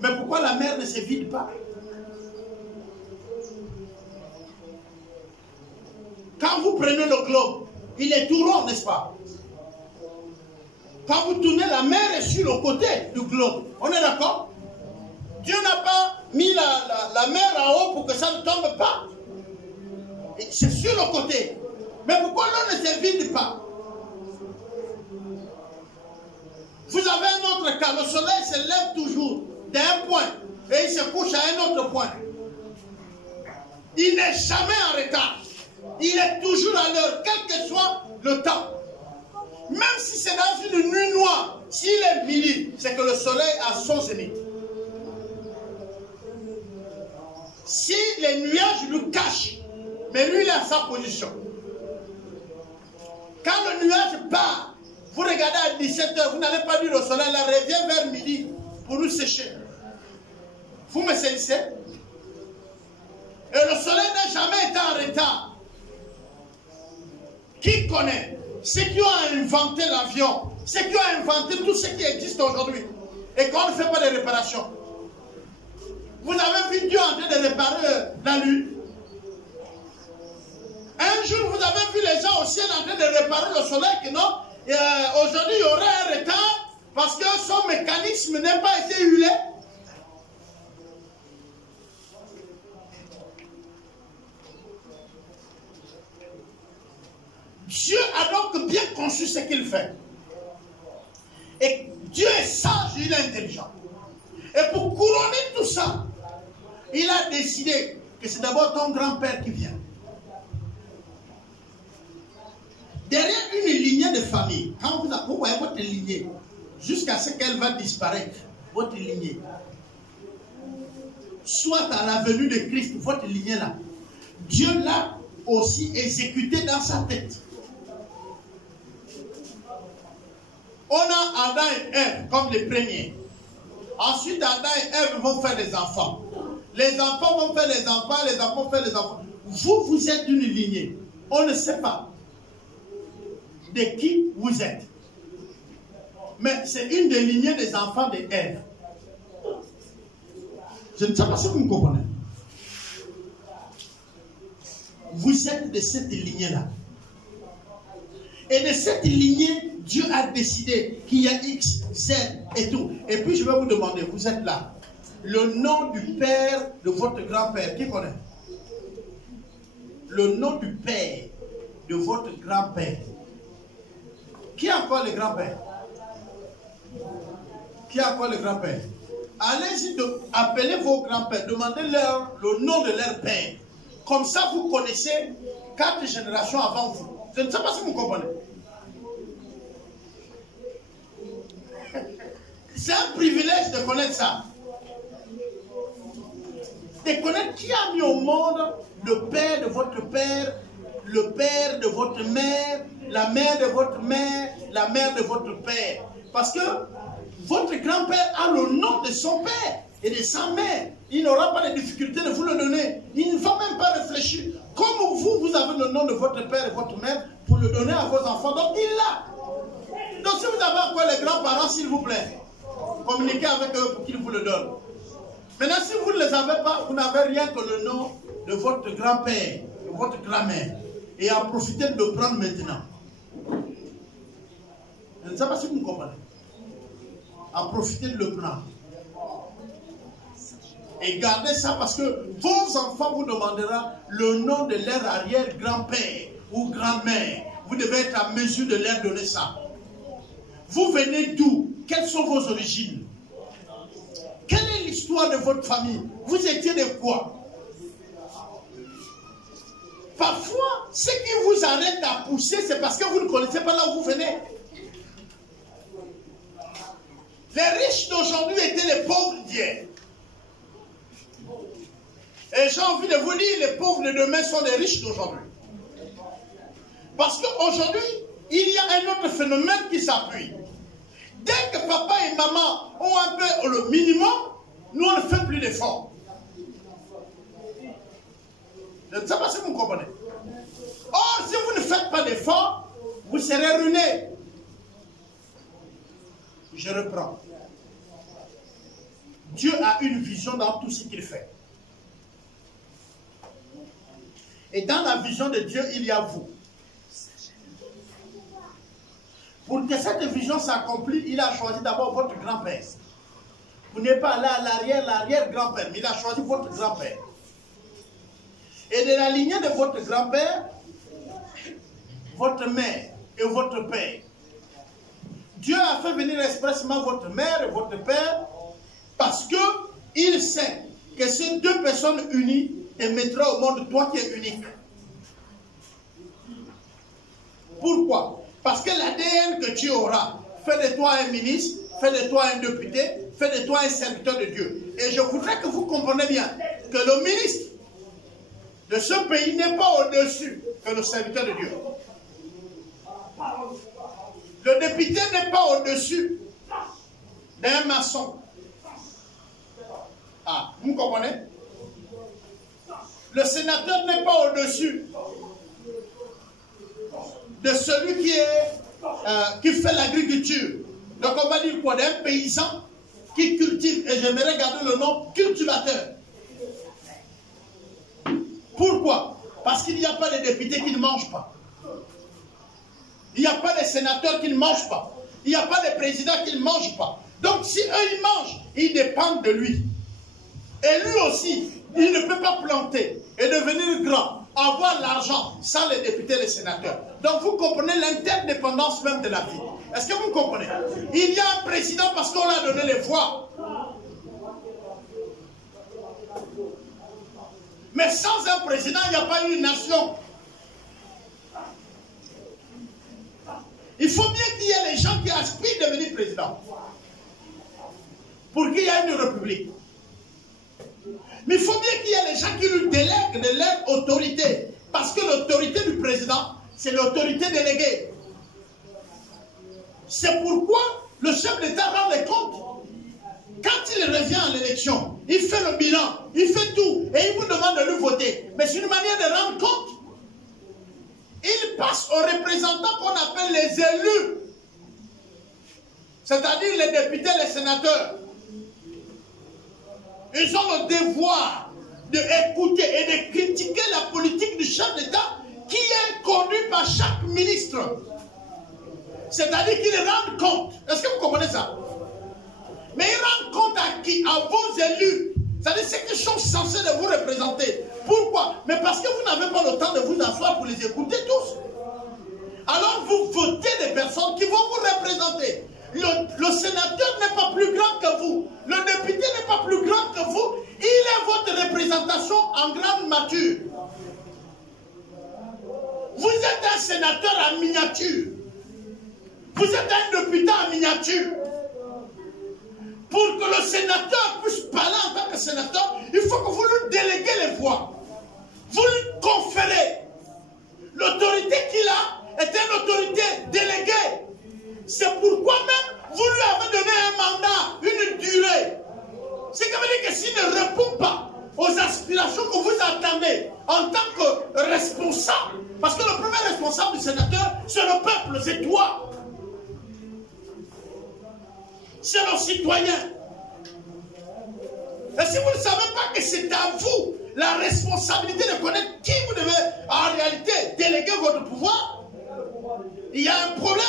Mais pourquoi la mer ne se vide pas? Quand vous prenez le globe, il est tout rond, n'est-ce pas? Quand vous tournez, la mer est sur le côté du globe. On est d'accord? Dieu n'a pas mis la mer en haut pour que ça ne tombe pas. C'est sur le côté. Mais pourquoi l'eau ne se vide pas? Vous avez un autre cas. Le soleil se lève toujours d'un point et il se couche à un autre point. Il n'est jamais en retard. Il est toujours à l'heure, quel que soit le temps. Même si c'est dans une nuit noire, s'il est midi, c'est que le soleil a son zénith. Si les nuages nous cachent, mais lui, il est à sa position. Quand le nuage part, vous regardez à 17h, vous n'allez pas dire au soleil, là, revient vers midi pour nous sécher. Vous me saisissez? Et le soleil n'a jamais été en retard. Qui connaît? Ceux qui ont inventé l'avion, ceux qui ont inventé tout ce qui existe aujourd'hui, et qu'on ne fait pas de réparation. Vous avez vu Dieu en train de réparer la lune? Un jour, vous avez vu les gens au ciel en train de réparer le soleil, que non? Aujourd'hui, il y aurait un retard parce que son mécanisme n'a pas été huilé. Dieu a donc bien conçu ce qu'il fait. Et Dieu est sage, il est intelligent. Et pour couronner tout ça, il a décidé que c'est d'abord ton grand-père qui vient. Derrière une lignée de famille, quand vous voyez votre lignée, jusqu'à ce qu'elle va disparaître, votre lignée, soit à la venue de Christ, votre lignée là, Dieu l'a aussi exécuté dans sa tête. On a Adam et Ève comme les premiers. Ensuite, Adam et Ève vont faire des enfants. Les enfants vont faire les enfants, les enfants vont faire les enfants. Vous, vous êtes d'une lignée. On ne sait pas de qui vous êtes. Mais c'est une des lignées des enfants d'Ève. Je ne sais pas si vous me comprenez. Vous êtes de cette lignée-là. Et de cette lignée, Dieu a décidé qu'il y a X, Z et tout. Et puis je vais vous demander, vous êtes là. Le nom du père de votre grand-père, qui connaît? Le nom du père de votre grand-père. Qui a encore le grand-père? Qui a encore le grand-père? Allez-y, appelez vos grands-pères, demandez-leur le nom de leur père. Comme ça, vous connaissez 4 générations avant vous. Je ne sais pas si vous comprenez. C'est un privilège de connaître ça. De connaître qui a mis au monde le père de votre père, le père de votre mère, la mère de votre mère, la mère de votre père. Parce que votre grand-père a le nom de son père et de sa mère. Il n'aura pas de difficulté de vous le donner. Il ne va même pas réfléchir. Comme vous, vous avez le nom de votre père et votre mère pour le donner à vos enfants. Donc il l'a. Donc si vous avez encore les grands-parents, s'il vous plaît, communiquez avec eux pour qu'ils vous le donnent. Maintenant, si vous ne les avez pas, vous n'avez rien que le nom de votre grand-père, de votre grand-mère. Et en profitez de le prendre maintenant. Je ne sais pas si vous me comprenez. En profitez de le prendre. Et gardez ça parce que vos enfants vous demanderont le nom de leur arrière-grand-père ou grand-mère. Vous devez être à mesure de leur donner ça. Vous venez d'où? Quelles sont vos origines? Quelle est l'histoire de votre famille? Vous étiez de quoi? Parfois, ce qui vous arrête à pousser, c'est parce que vous ne connaissez pas là où vous venez. Les riches d'aujourd'hui étaient les pauvres d'hier. Et j'ai envie de vous dire, les pauvres de demain sont les riches d'aujourd'hui. Parce qu'aujourd'hui, il y a un autre phénomène qui s'appuie. Dès que papa et maman ont un peu le minimum, nous on ne fait plus d'efforts. Je ne sais pas si vous comprenez. Or, si vous ne faites pas d'efforts, vous serez ruinés. Je reprends. Dieu a une vision dans tout ce qu'il fait. Et dans la vision de Dieu, il y a vous. Pour que cette vision s'accomplisse, il a choisi d'abord votre grand-père. Vous n'êtes pas allé à l'arrière-grand-père, mais il a choisi votre grand-père. Et de la lignée de votre grand-père, votre mère et votre père. Dieu a fait venir expressément votre mère et votre père parce qu'il sait que ces deux personnes unies te mettront au monde, toi qui es unique. Pourquoi? Parce que l'ADN que tu auras fait de toi un ministre, fait de toi un député, fait de toi un serviteur de Dieu. Et je voudrais que vous compreniez bien que le ministre de ce pays n'est pas au-dessus que le serviteur de Dieu. Le député n'est pas au-dessus d'un maçon. Ah, vous comprenez? Le sénateur n'est pas au-dessus de celui qui fait l'agriculture. Donc on va dire quoi? D'un paysan qui cultive. Et j'aimerais garder le nom cultivateur. Pourquoi? Parce qu'il n'y a pas de députés qui ne mangent pas. Il n'y a pas de sénateurs qui ne mangent pas. Il n'y a pas de présidents qui ne mangent pas. Donc si eux ils mangent, ils dépendent de lui. Et lui aussi, il ne peut pas planter et devenir grand, avoir l'argent sans les députés et les sénateurs. Donc vous comprenez l'interdépendance même de la vie. Est-ce que vous comprenez? Il y a un président parce qu'on a donné les voix. Mais sans un président, il n'y a pas une nation. Il faut bien qu'il y ait les gens qui aspirent à devenir président. Pour qu'il y ait une république. Mais il faut bien qu'il y ait les gens qui lui délèguent de leur autorité. Parce que l'autorité du président, c'est l'autorité déléguée. C'est pourquoi le chef d'État rend les comptes. Quand il revient à l'élection, il fait le bilan, il fait tout, et il vous demande de lui voter. Mais c'est une manière de rendre compte. Il passe aux représentants qu'on appelle les élus. C'est-à-dire les députés, les sénateurs. Ils ont le devoir d'écouter et de critiquer la politique du chef d'État qui est connue par chaque ministre. C'est-à-dire qu'ils rendent compte. Est-ce que vous comprenez ça? Mais ils rendent compte à qui? À vos élus. C'est-à-dire ceux qui sont censés de vous représenter. Pourquoi? Mais parce que vous n'avez pas le temps de vous asseoir pour les écouter tous. Alors vous votez des personnes qui vont vous représenter. Le sénateur n'est pas plus grand que vous. Le député n'est pas plus grand que vous. Il est votre représentation en grande mature. Vous êtes un sénateur en miniature. Vous êtes un député en miniature. Pour que le sénateur puisse parler en tant que sénateur, il faut que vous lui déléguez les voix. Vous lui conférez. L'autorité qu'il a est une autorité déléguée. C'est pourquoi même vous lui avez donné un mandat, une durée. Ce qui veut dire que s'il ne répond pas aux aspirations que vous attendez en tant que responsable, parce que le premier responsable du sénateur, c'est le peuple, c'est toi. C'est le citoyen. Et si vous ne savez pas que c'est à vous la responsabilité de connaître qui vous devez en réalité déléguer votre pouvoir, il y a un problème.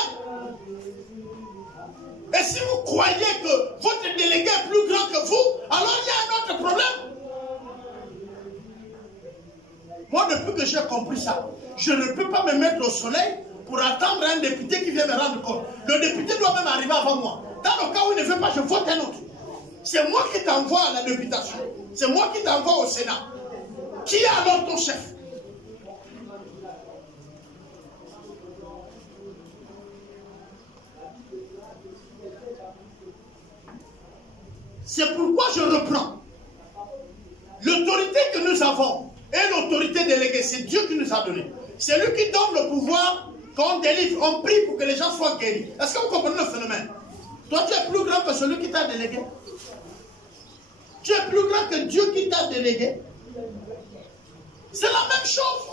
Et si vous croyez que votre délégué est plus grand que vous, alors il y a un autre problème. Moi, depuis que j'ai compris ça, je ne peux pas me mettre au soleil pour attendre un député qui vient me rendre compte. Le député doit même arriver avant moi. Dans le cas où il ne veut pas, je vote un autre. C'est moi qui t'envoie à la députation. C'est moi qui t'envoie au Sénat. Qui est alors ton chef? C'est pourquoi je reprends. L'autorité que nous avons et l'autorité déléguée, c'est Dieu qui nous a donné. C'est lui qui donne le pouvoir qu'on délivre. On prie pour que les gens soient guéris. Est-ce que vous comprenez le phénomène? Toi, tu es plus grand que celui qui t'a délégué. Tu es plus grand que Dieu qui t'a délégué. C'est la même chose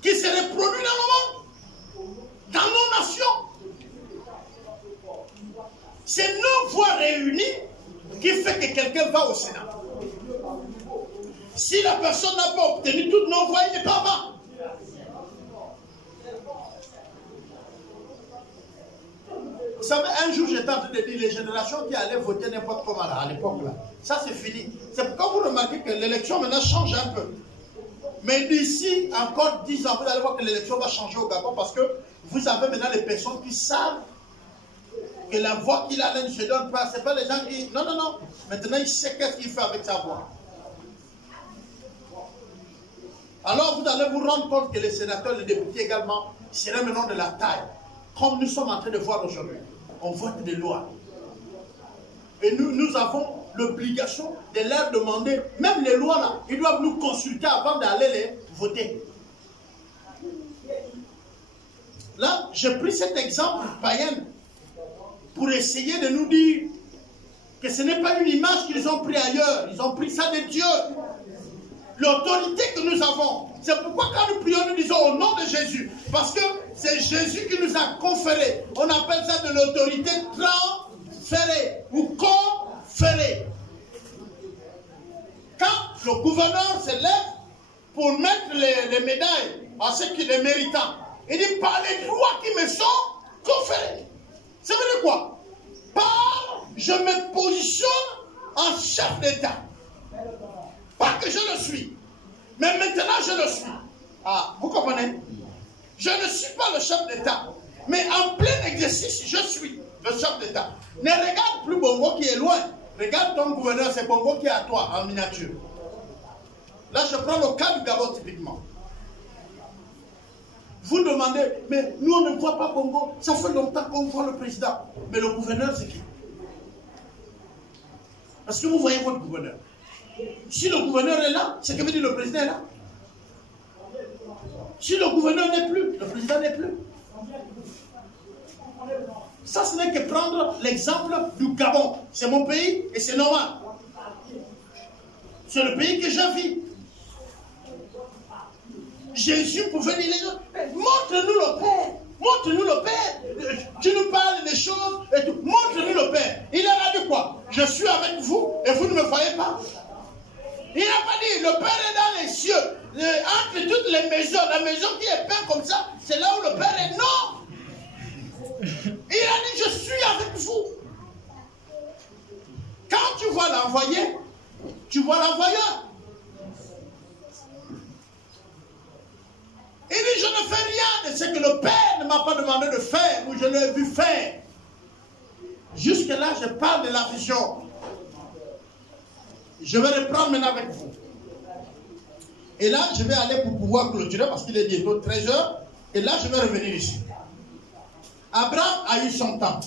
qui se reproduit dans le monde, dans nos nations. C'est nos voix réunies qui fait que quelqu'un va au Sénat. Si la personne n'a pas obtenu toutes nos voix, il n'est pas bas. Vous savez, un jour j'étais en train de dire les générations qui allaient voter n'importe comment là, à l'époque là, ça c'est fini. C'est pourquoi vous remarquez que l'élection maintenant change un peu. Mais d'ici encore 10 ans, vous allez voir que l'élection va changer au Gabon parce que vous avez maintenant les personnes qui savent que la voix qu'il a là ne se donne pas. Ce n'est pas les gens qui... Non, non, non. Maintenant, il sait qu'est-ce qu'il fait avec sa voix. Alors, vous allez vous rendre compte que les sénateurs, les députés également, seraient maintenant de la taille. Comme nous sommes en train de voir aujourd'hui. On vote des lois. Et nous avons l'obligation de leur demander, même les lois là, ils doivent nous consulter avant d'aller les voter. Là, j'ai pris cet exemple païen pour essayer de nous dire que ce n'est pas une image qu'ils ont pris ailleurs, ils ont pris ça de Dieu. L'autorité que nous avons, c'est pourquoi quand nous prions, nous disons au nom de Jésus, parce que c'est Jésus qui nous a conféré, on appelle ça de l'autorité transférée ou conférée. Quand le gouverneur se lève pour mettre les médailles à ceux qui les méritent, il dit par les droits qui me sont conférés. Ça veut dire quoi? Je me positionne en chef d'État. Pas que je le suis, mais maintenant je le suis. Ah, vous comprenez? Je ne suis pas le chef d'État, mais en plein exercice, je suis le chef d'État. Ne regarde plus Bongo qui est loin. Regarde ton gouverneur, c'est Bongo qui est à toi, en miniature. Là, je prends le cas du Gabon typiquement. Vous demandez, mais nous on ne voit pas Bongo, ça fait longtemps qu'on voit le président. Mais le gouverneur, c'est qui? Parce que vous voyez votre gouverneur. Si le gouverneur est là, c'est que veut dire le président est là. Si le gouverneur n'est plus, le président n'est plus. Ça, ce n'est que prendre l'exemple du Gabon. C'est mon pays et c'est normal. C'est le pays que j'envie. Jésus pouvait dire les autres, montre-nous le Père. Montre-nous le Père. Tu nous parles des choses et tout. Montre-nous le Père. Il a dit quoi? Je suis avec vous et vous ne me voyez pas. Il n'a pas dit, le Père est dans les cieux. Entre toutes les maisons, la maison qui est peinte comme ça, c'est là où le Père est. Non. Il a dit, je suis avec vous. Quand tu vois l'envoyé, tu vois l'envoyeur. Il dit, je ne fais rien de ce que le Père ne m'a pas demandé de faire ou je l'ai vu faire. Jusque-là, je parle de la vision. Je vais reprendre maintenant avec vous. Et là, je vais aller pour pouvoir clôturer parce qu'il est bientôt 13 h. Et là, je vais revenir ici. Abraham a eu son temps.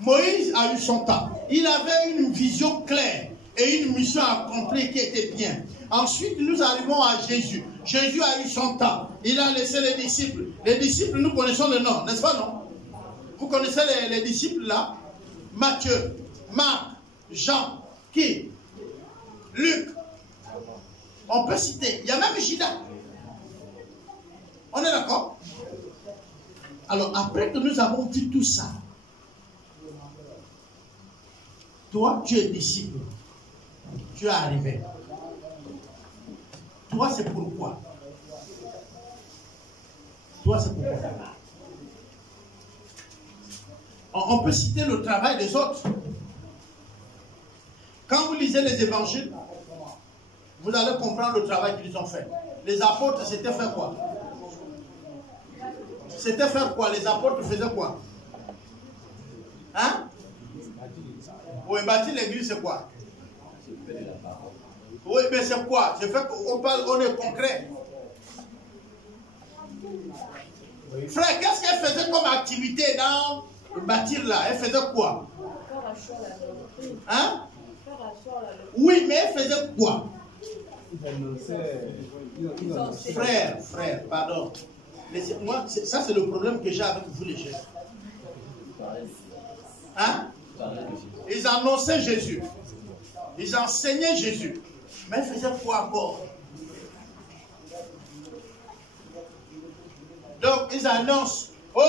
Moïse a eu son temps. Il avait une vision claire et une mission accomplie qui était bien. Ensuite, nous arrivons à Jésus. Jésus a eu son temps. Il a laissé les disciples. Les disciples, nous connaissons le nom, n'est-ce pas, non? Vous connaissez les disciples là? Matthieu, Marc, Jean, qui? Luc. On peut citer. Il y a même Judas. On est d'accord? Alors, après que nous avons dit tout ça, toi, tu es disciple. Tu es arrivé. Toi, c'est pourquoi? Toi, c'est pourquoi? On peut citer le travail des autres. Quand vous lisez les évangiles, vous allez comprendre le travail qu'ils ont fait. Les apôtres, c'était faire quoi? C'était faire quoi? Les apôtres faisaient quoi? Hein? Oui, bâtir l'église, c'est quoi? Oui, mais c'est quoi? C'est fait qu'on parle, on est concret. Frère, qu'est-ce qu'elle faisait comme activité dans le bâtir là? Elle faisait quoi? Hein? Oui, mais elle faisait quoi? Frère, pardon. Moi, ça c'est le problème que j'ai avec vous les jeunes. Hein? Ils annonçaient Jésus. Ils enseignaient Jésus. Mais ils faisaient quoi encore? Donc ils annoncent, oh,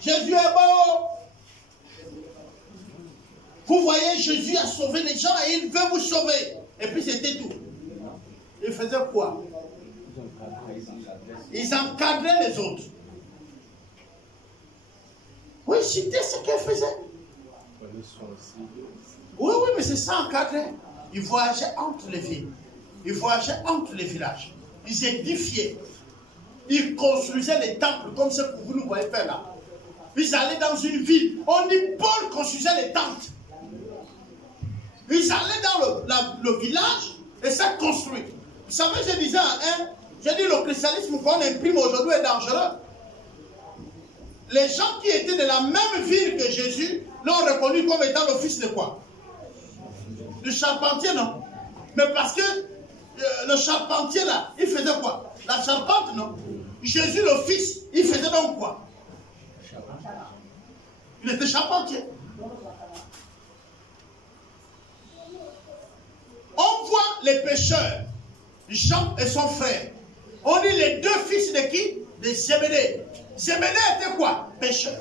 Jésus est beau. Vous voyez, Jésus a sauvé les gens et il veut vous sauver. Et puis c'était tout. Ils faisaient quoi? Ils encadraient les autres. Oui, c'était ce qu'ils faisaient. Oui, mais c'est ça encadré. Ils voyageaient entre les villes. Ils voyageaient entre les villages. Ils édifiaient. Ils construisaient les temples comme ce que vous nous voyez faire là. Ils allaient dans une ville. On dit Paul construisait les tentes. Ils allaient dans le village et ça construit. Vous savez, je disais j'ai dit le christianisme qu'on imprime aujourd'hui est dangereux. Les gens qui étaient de la même ville que Jésus l'ont reconnu comme étant le fils de quoi? Du charpentier, non? Mais parce que le charpentier là, il faisait quoi? La charpente, non? Jésus le fils, il faisait donc quoi? Il était charpentier. On voit les pécheurs, Jean et son frère. On dit les deux fils de qui? De Zébédée. Zébédée était quoi? Pécheur.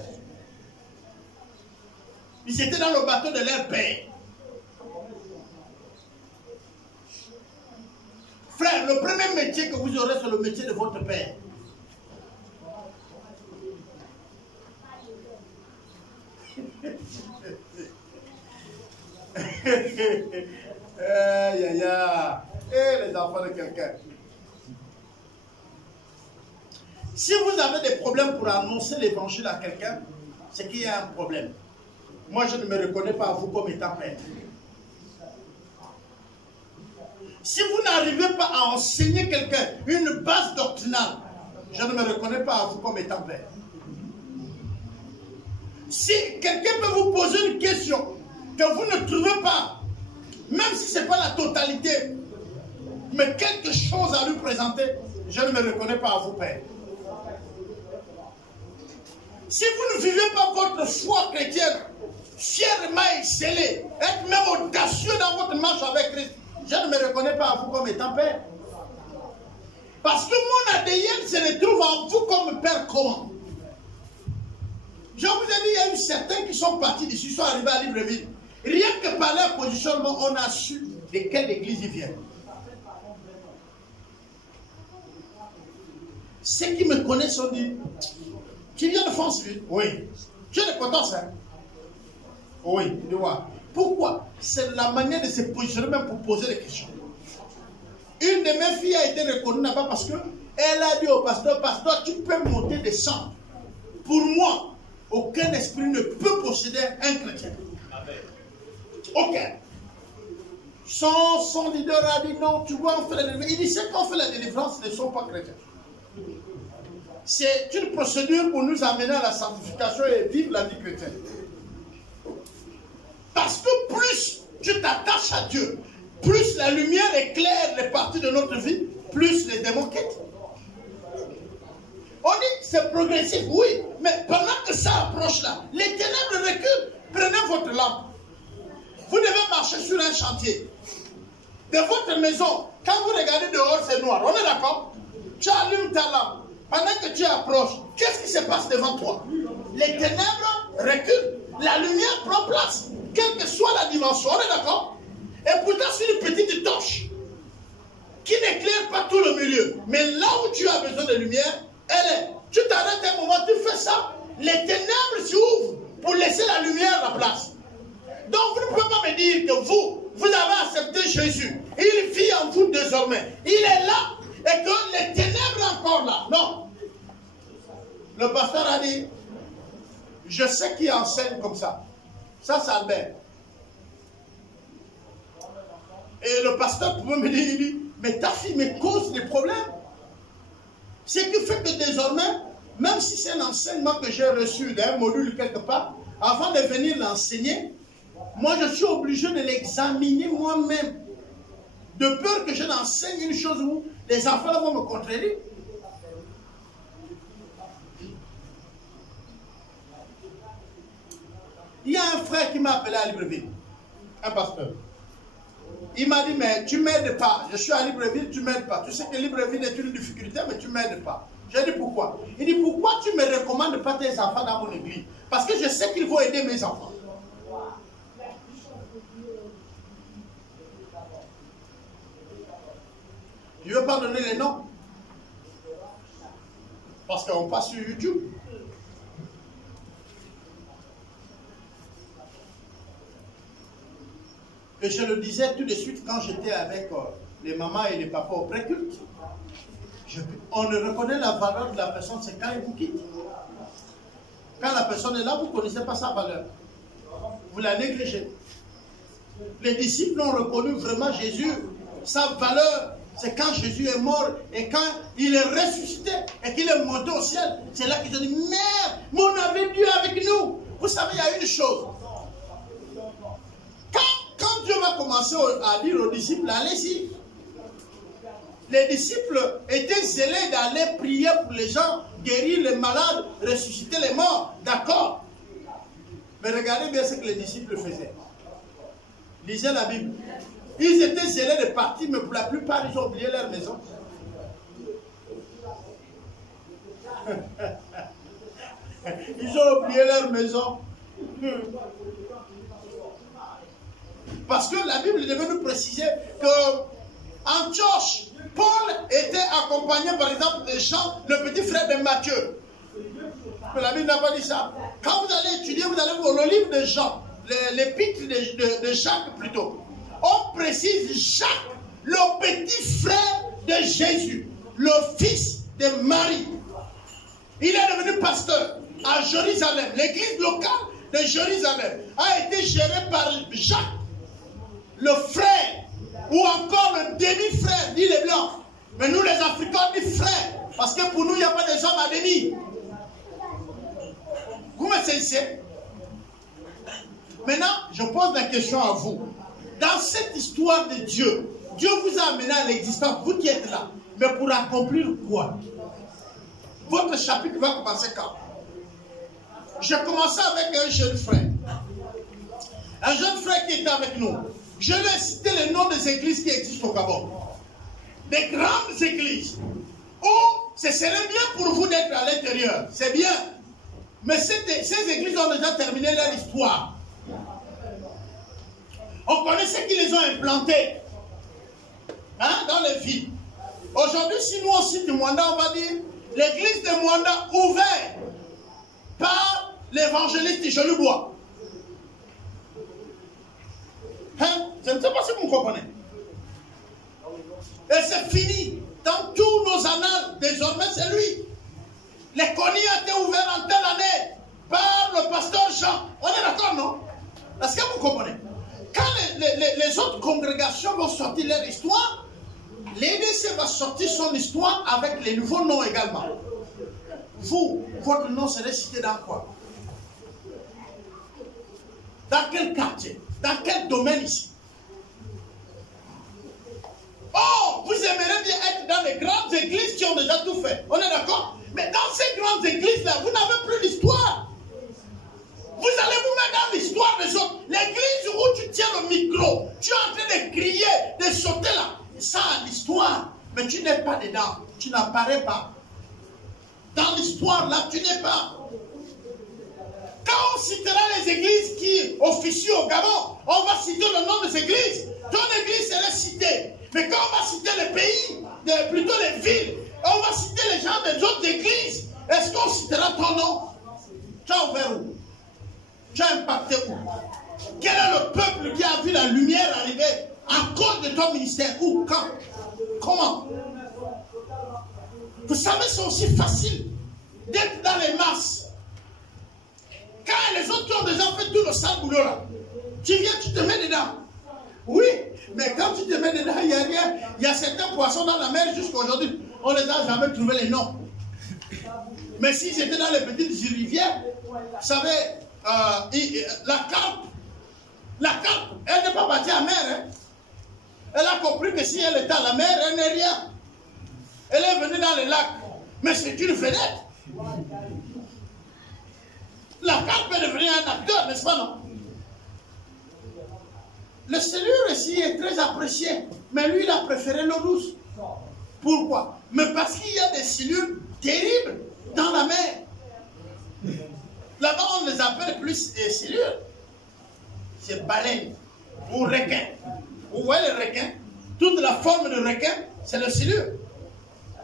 Ils étaient dans le bateau de leur père. Frère, le premier métier que vous aurez, c'est le métier de votre père. Les enfants de quelqu'un. Si vous avez des problèmes pour annoncer l'évangile à quelqu'un, c'est qu'il y a un problème. Moi, je ne me reconnais pas à vous comme étant père. Si vous n'arrivez pas à enseigner quelqu'un une base doctrinale, je ne me reconnais pas à vous comme étant père. Si quelqu'un peut vous poser une question que vous ne trouvez pas, même si ce n'est pas la totalité, mais quelque chose à lui présenter, je ne me reconnais pas à vous, père. Si vous ne vivez pas votre foi chrétienne, fièrement excellée, être même audacieux dans votre marche avec Christ, je ne me reconnais pas à vous comme étant père. Parce que mon ADN se retrouve en vous comme père comment? Je vous ai dit, il y a eu certains qui sont partis d'ici, sont arrivés à Libreville. Rien que par leur positionnement, on a su de quelle église ils viennent. Ceux qui me connaissent ont dit, tu viens de Franceville? Oui. Tu es de Potence, hein? Oui, tu vois. Pourquoi? C'est la manière de se positionner même pour poser des questions. Une de mes filles a été reconnue là-bas parce qu'elle a dit au pasteur, pasteur, tu peux monter des centres. Pour moi, aucun esprit ne peut posséder un chrétien. Aucun. Son leader a dit non, tu vois, on fait la délivrance. Il dit, c'est qu'on fait la délivrance, ils ne sont pas chrétiens. C'est une procédure pour nous amener à la sanctification et vivre la vie chrétienne. Parce que plus tu t'attaches à Dieu, plus la lumière éclaire les parties de notre vie, plus les démons quittent. On dit que c'est progressif, oui, mais pendant que ça approche là, les ténèbres reculent. Prenez votre lampe. Vous devez marcher sur un chantier. De votre maison, quand vous regardez dehors, c'est noir. On est d'accord? Tu allumes ta lampe. Pendant que tu approches, qu'est-ce qui se passe devant toi? Les ténèbres reculent. La lumière prend place. Quelle que soit la dimension, on est d'accord? Et pourtant, c'est une petite torche qui n'éclaire pas tout le milieu. Mais là où tu as besoin de lumière, elle est. Tu t'arrêtes un moment, tu fais ça, les ténèbres s'ouvrent pour laisser la lumière à la place. Donc vous ne pouvez pas me dire que vous avez accepté Jésus. Il vit en vous désormais. Il est là et que les ténèbres sont encore là. Non. Le pasteur a dit, je sais qui enseigne comme ça. Ça, c'est Albert. Et le pasteur pouvait me dire, il dit, mais ta fille me cause des problèmes. Ce qui fait que désormais, même si c'est un enseignement que j'ai reçu d'un module quelque part, avant de venir l'enseigner, moi je suis obligé de l'examiner moi-même. De peur que je n'enseigne une chose où les enfants vont me contredire. Il y a un frère qui m'a appelé à Libreville, un pasteur. Il m'a dit, mais tu ne m'aides pas. Je suis à Libreville, tu ne m'aides pas. Tu sais que Libreville est une difficulté, mais tu ne m'aides pas. J'ai dit, pourquoi? Il dit, pourquoi tu ne me recommandes pas tes enfants dans mon église? Parce que je sais qu'ils vont aider mes enfants. Je ne veux pas donner les noms. Parce qu'on passe sur YouTube. Et je le disais tout de suite quand j'étais avec les mamans et les papas au pré-culte. On ne reconnaît la valeur de la personne, c'est quand il vous quitte. Quand la personne est là, vous ne connaissez pas sa valeur. Vous la négligez. Les disciples ont reconnu vraiment Jésus. Sa valeur, c'est quand Jésus est mort et quand il est ressuscité et qu'il est monté au ciel. C'est là qu'ils ont dit, merde, mais on avait Dieu avec nous. Vous savez, il y a une chose. Quand Dieu va commencer à dire aux disciples, allez-y. Les disciples étaient zélés d'aller prier pour les gens, guérir les malades, ressusciter les morts. D'accord. Mais regardez bien ce que les disciples faisaient. Lisez la Bible. Ils étaient zélés de partir, mais pour la plupart, ils ont oublié leur maison. Ils ont oublié leur maison. Parce que la Bible devait nous préciser que Antioche, Paul était accompagné par exemple de Jean, le petit frère de Matthieu. Mais la Bible n'a pas dit ça. Quand vous allez étudier, vous allez voir le livre de Jean, l'épître de Jacques plutôt. On précise Jacques, le petit frère de Jésus, le fils de Marie. Il est devenu pasteur à Jérusalem. L'église locale de Jérusalem a été gérée par Jacques, le frère Ou encore le demi-frère, dit les Blancs. Mais nous les Africains, on dit frère. Parce que pour nous, il n'y a pas de hommes à demi. Vous me saisissez? Maintenant, je pose la question à vous. Dans cette histoire de Dieu, Dieu vous a amené à l'existence, vous qui êtes là. Mais pour accomplir quoi? Votre chapitre va commencer quand? Je commençais avec un jeune frère. Un jeune frère qui était avec nous. Je lui ai cité les noms des églises qui existent au Gabon. Des grandes églises. Où ce serait bien pour vous d'être à l'intérieur. C'est bien. Mais ces églises ont déjà terminé leur histoire. On connaît ceux qui les ont implantées. Hein, dans les villes. Aujourd'hui, si nous on cite Mwanda, on va dire l'église de Mwanda ouverte par l'évangéliste Jolubois. Hein? Je ne sais pas si vous me comprenez. Et c'est fini. Dans tous nos annales, désormais, c'est lui. Les connies ont été ouverts en telle année par le pasteur Jean. On est d'accord, non? Est-ce que vous comprenez? Quand les autres congrégations vont sortir leur histoire, l'EDC va sortir son histoire avec les nouveaux noms également. Vous, votre nom serait cité dans quoi? Dans quel quartier? Dans quel domaine ici? Oh, vous aimeriez bien être dans les grandes églises qui ont déjà tout fait. On est d'accord? Mais dans ces grandes églises-là, vous n'avez plus l'histoire. Vous allez vous mettre dans l'histoire des autres. L'église où tu tiens le micro, tu es en train de crier, de sauter là. Ça a l'histoire, mais tu n'es pas dedans. Tu n'apparais pas. Dans l'histoire là, tu n'es pas. Quand on citera les églises qui officient au Gabon, on va citer le nom des églises. Ton église serait citée. Mais quand on va citer les pays, plutôt les villes, on va citer les gens des autres églises, est-ce qu'on citera ton nom? Tu as ouvert où? Tu as impacté où? Quel est le peuple qui a vu la lumière arriver à cause de ton ministère? Où? Quand? Comment? Vous savez, c'est aussi facile d'être dans les masses. Quand les autres qui ont déjà fait tout le sale boulot là, tu viens, tu te mets dedans. Oui, mais quand tu te mets dedans, il n'y a rien. Il y a certains poissons dans la mer jusqu'à aujourd'hui. On ne les a jamais trouvé les noms. Mais si c'était dans les petites rivières, vous savez, la carpe, elle n'est pas partie à la mer. Hein. Elle a compris que si elle était à la mer, elle n'est rien. Elle est venue dans les lacs. Mais c'est une vedette. La carpe est devenue un acteur, n'est-ce pas, non? Le cellule ici est très apprécié, mais lui, il a préféré l'eau douce. Pourquoi? Mais parce qu'il y a des cellules terribles dans la mer. Là-bas, on les appelle plus des cellules. C'est baleine ou requin. Vous voyez le requin? Toute la forme de requin, c'est le cellule.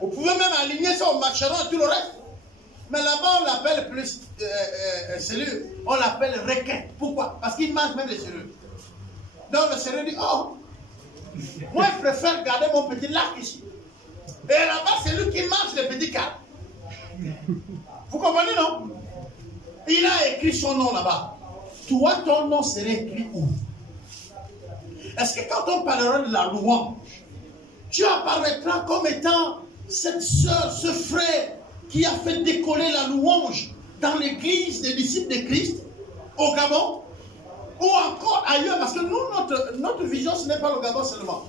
Vous pouvez même aligner ça au macheron et tout le reste. Mais là-bas, on l'appelle plus cellule. On l'appelle requin. Pourquoi? Parce qu'il mange même les cellules. Donc le Seigneur dit, oh, moi je préfère garder mon petit lac ici. Et là-bas, c'est lui qui mange les petits carpes. Vous comprenez, non? Il a écrit son nom là-bas. Toi, ton nom serait écrit où? Est-ce que quand on parlera de la louange, tu apparaîtras comme étant cette soeur, ce frère qui a fait décoller la louange dans l'église des disciples de Christ au Gabon? Ou encore ailleurs, parce que nous, notre vision, ce n'est pas le Gabon seulement.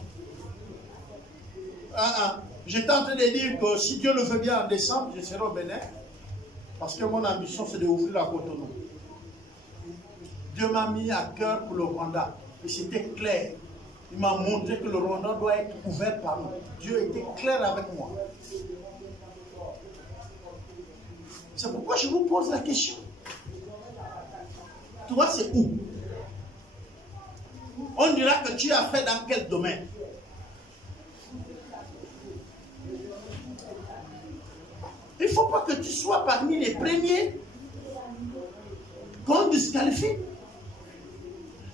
J'étais en train de dire que si Dieu le veut bien en décembre, je serai au Bénin. Parce que mon ambition, c'est d'ouvrir la Cotonou. Dieu m'a mis à cœur pour le Rwanda. Et c'était clair. Il m'a montré que le Rwanda doit être ouvert par nous. Dieu était clair avec moi. C'est pourquoi je vous pose la question. Toi, c'est où? On dira que tu as fait dans quel domaine? Il ne faut pas que tu sois parmi les premiers qu'on disqualifie.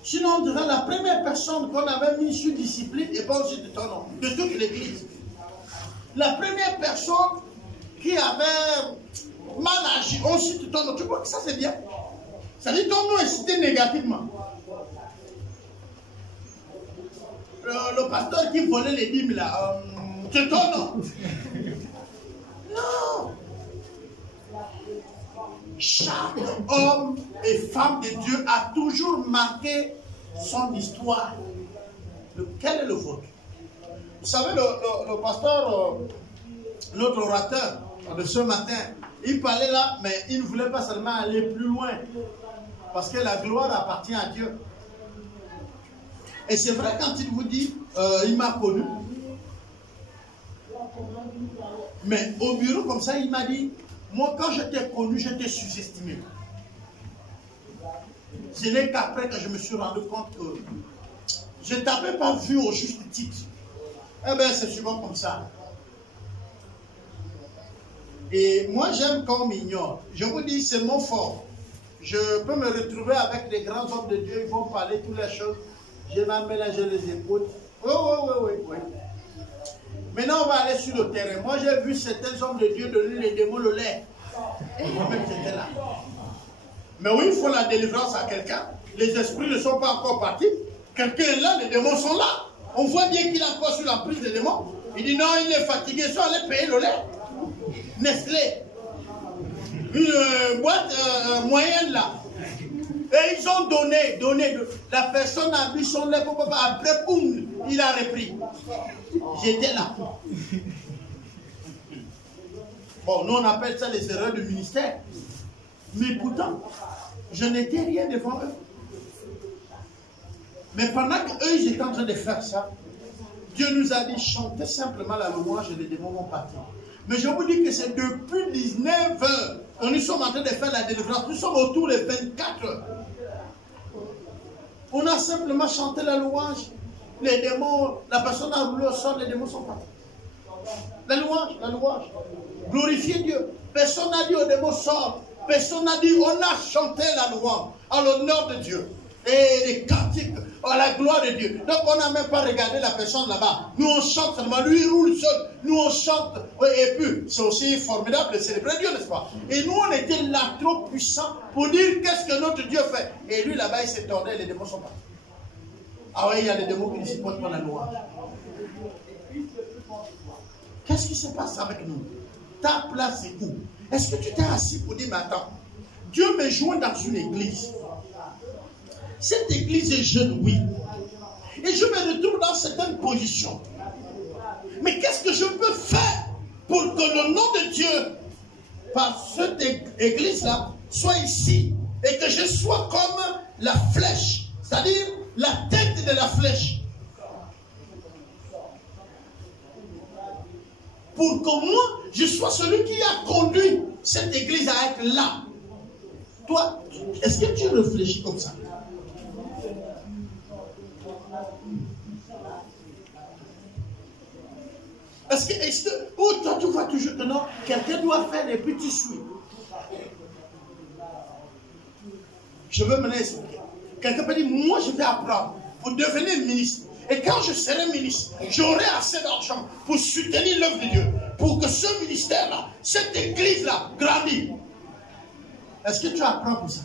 Sinon, on dira la première personne qu'on avait mis sur discipline et pas aussi de ton nom, de toute l'église. La première personne qui avait mal agi, on cite ton nom. Tu vois que ça c'est bien? Ça dit ton nom est cité négativement. le pasteur qui volait les dîmes là, c'est toi, non? Non. Chaque homme et femme de Dieu a toujours marqué son histoire. Quel est le vôtre? Vous savez, le pasteur, notre orateur de ce matin, il parlait là, mais il ne voulait pas seulement aller plus loin. Parce que la gloire appartient à Dieu. Et c'est vrai quand il vous dit, il m'a connu. Mais au bureau comme ça, il m'a dit, moi quand je t'ai connu, je t'ai sous-estimé. Ce n'est qu'après que je me suis rendu compte que je ne t'avais pas vu au juste titre. Eh bien, c'est souvent comme ça. Et moi, j'aime quand on m'ignore. Je vous dis, c'est mon fort. Je peux me retrouver avec des grands hommes de Dieu, ils vont parler toutes les choses. Je vais mélanger les épaules. Oui. Maintenant, on va aller sur le terrain. Moi, j'ai vu certains hommes de Dieu donner les démons le lait. Moi-même, j'étais là. Mais oui, il faut la délivrance à quelqu'un. Les esprits ne sont pas encore partis. Quelqu'un est là, les démons sont là. On voit bien qu'il est encore sur la prise des démons. Il dit non, il est fatigué, ils sont allés payer le lait. Nestlé. Une boîte moyenne là. Et ils ont donné. La personne a vu son lait, après, boum, il a repris. J'étais là. Bon, nous on appelle ça les erreurs du ministère. Mais pourtant, je n'étais rien devant eux. Mais pendant qu'eux, ils étaient en train de faire ça, Dieu nous a dit, chantez simplement la louange et les démons vont partir. Mais je vous dis que c'est depuis 19 heures que nous sommes en train de faire la délivrance. Nous sommes autour des 24 heures. On a simplement chanté la louange. Les démons, la personne a roulé au sol, les démons sont partis. La louange. Glorifiez Dieu. Personne n'a dit aux démons sort. Personne n'a dit, on a chanté la louange à l'honneur de Dieu. Et les cantiques à la gloire de Dieu. Donc on n'a même pas regardé la personne là-bas. Nous on chante seulement, lui il roule seul. Nous on chante. Et puis c'est aussi formidable de célébrer Dieu, n'est-ce pas? Et nous on était là trop puissants pour dire qu'est-ce que notre Dieu fait. Et lui là-bas il s'est tordu et les démons sont partis. Ah oui, il y a des démons qui ne supportent pas la louange. Qu'est-ce qui se passe avec nous? Ta place est où? Est-ce que tu t'es assis pour dire, mais attends, Dieu me joint dans une église. Cette église est jeune, oui. Et je me retrouve dans certaines positions. Mais qu'est-ce que je peux faire pour que le nom de Dieu, par cette église-là, soit ici et que je sois comme la flèche, c'est-à-dire la tête de la flèche. Pour que moi, je sois celui qui a conduit cette église à être là. Toi, est-ce que tu réfléchis comme ça? Est-ce que oh, toi, tu vois toujours que non, quelqu'un doit faire des petits suis. Je veux me expliquer. Quelqu'un peut dire, moi je vais apprendre pour devenir ministre. Et quand je serai ministre, j'aurai assez d'argent pour soutenir l'œuvre de Dieu. Pour que ce ministère-là, cette église-là, grandisse. Est-ce que tu apprends pour ça?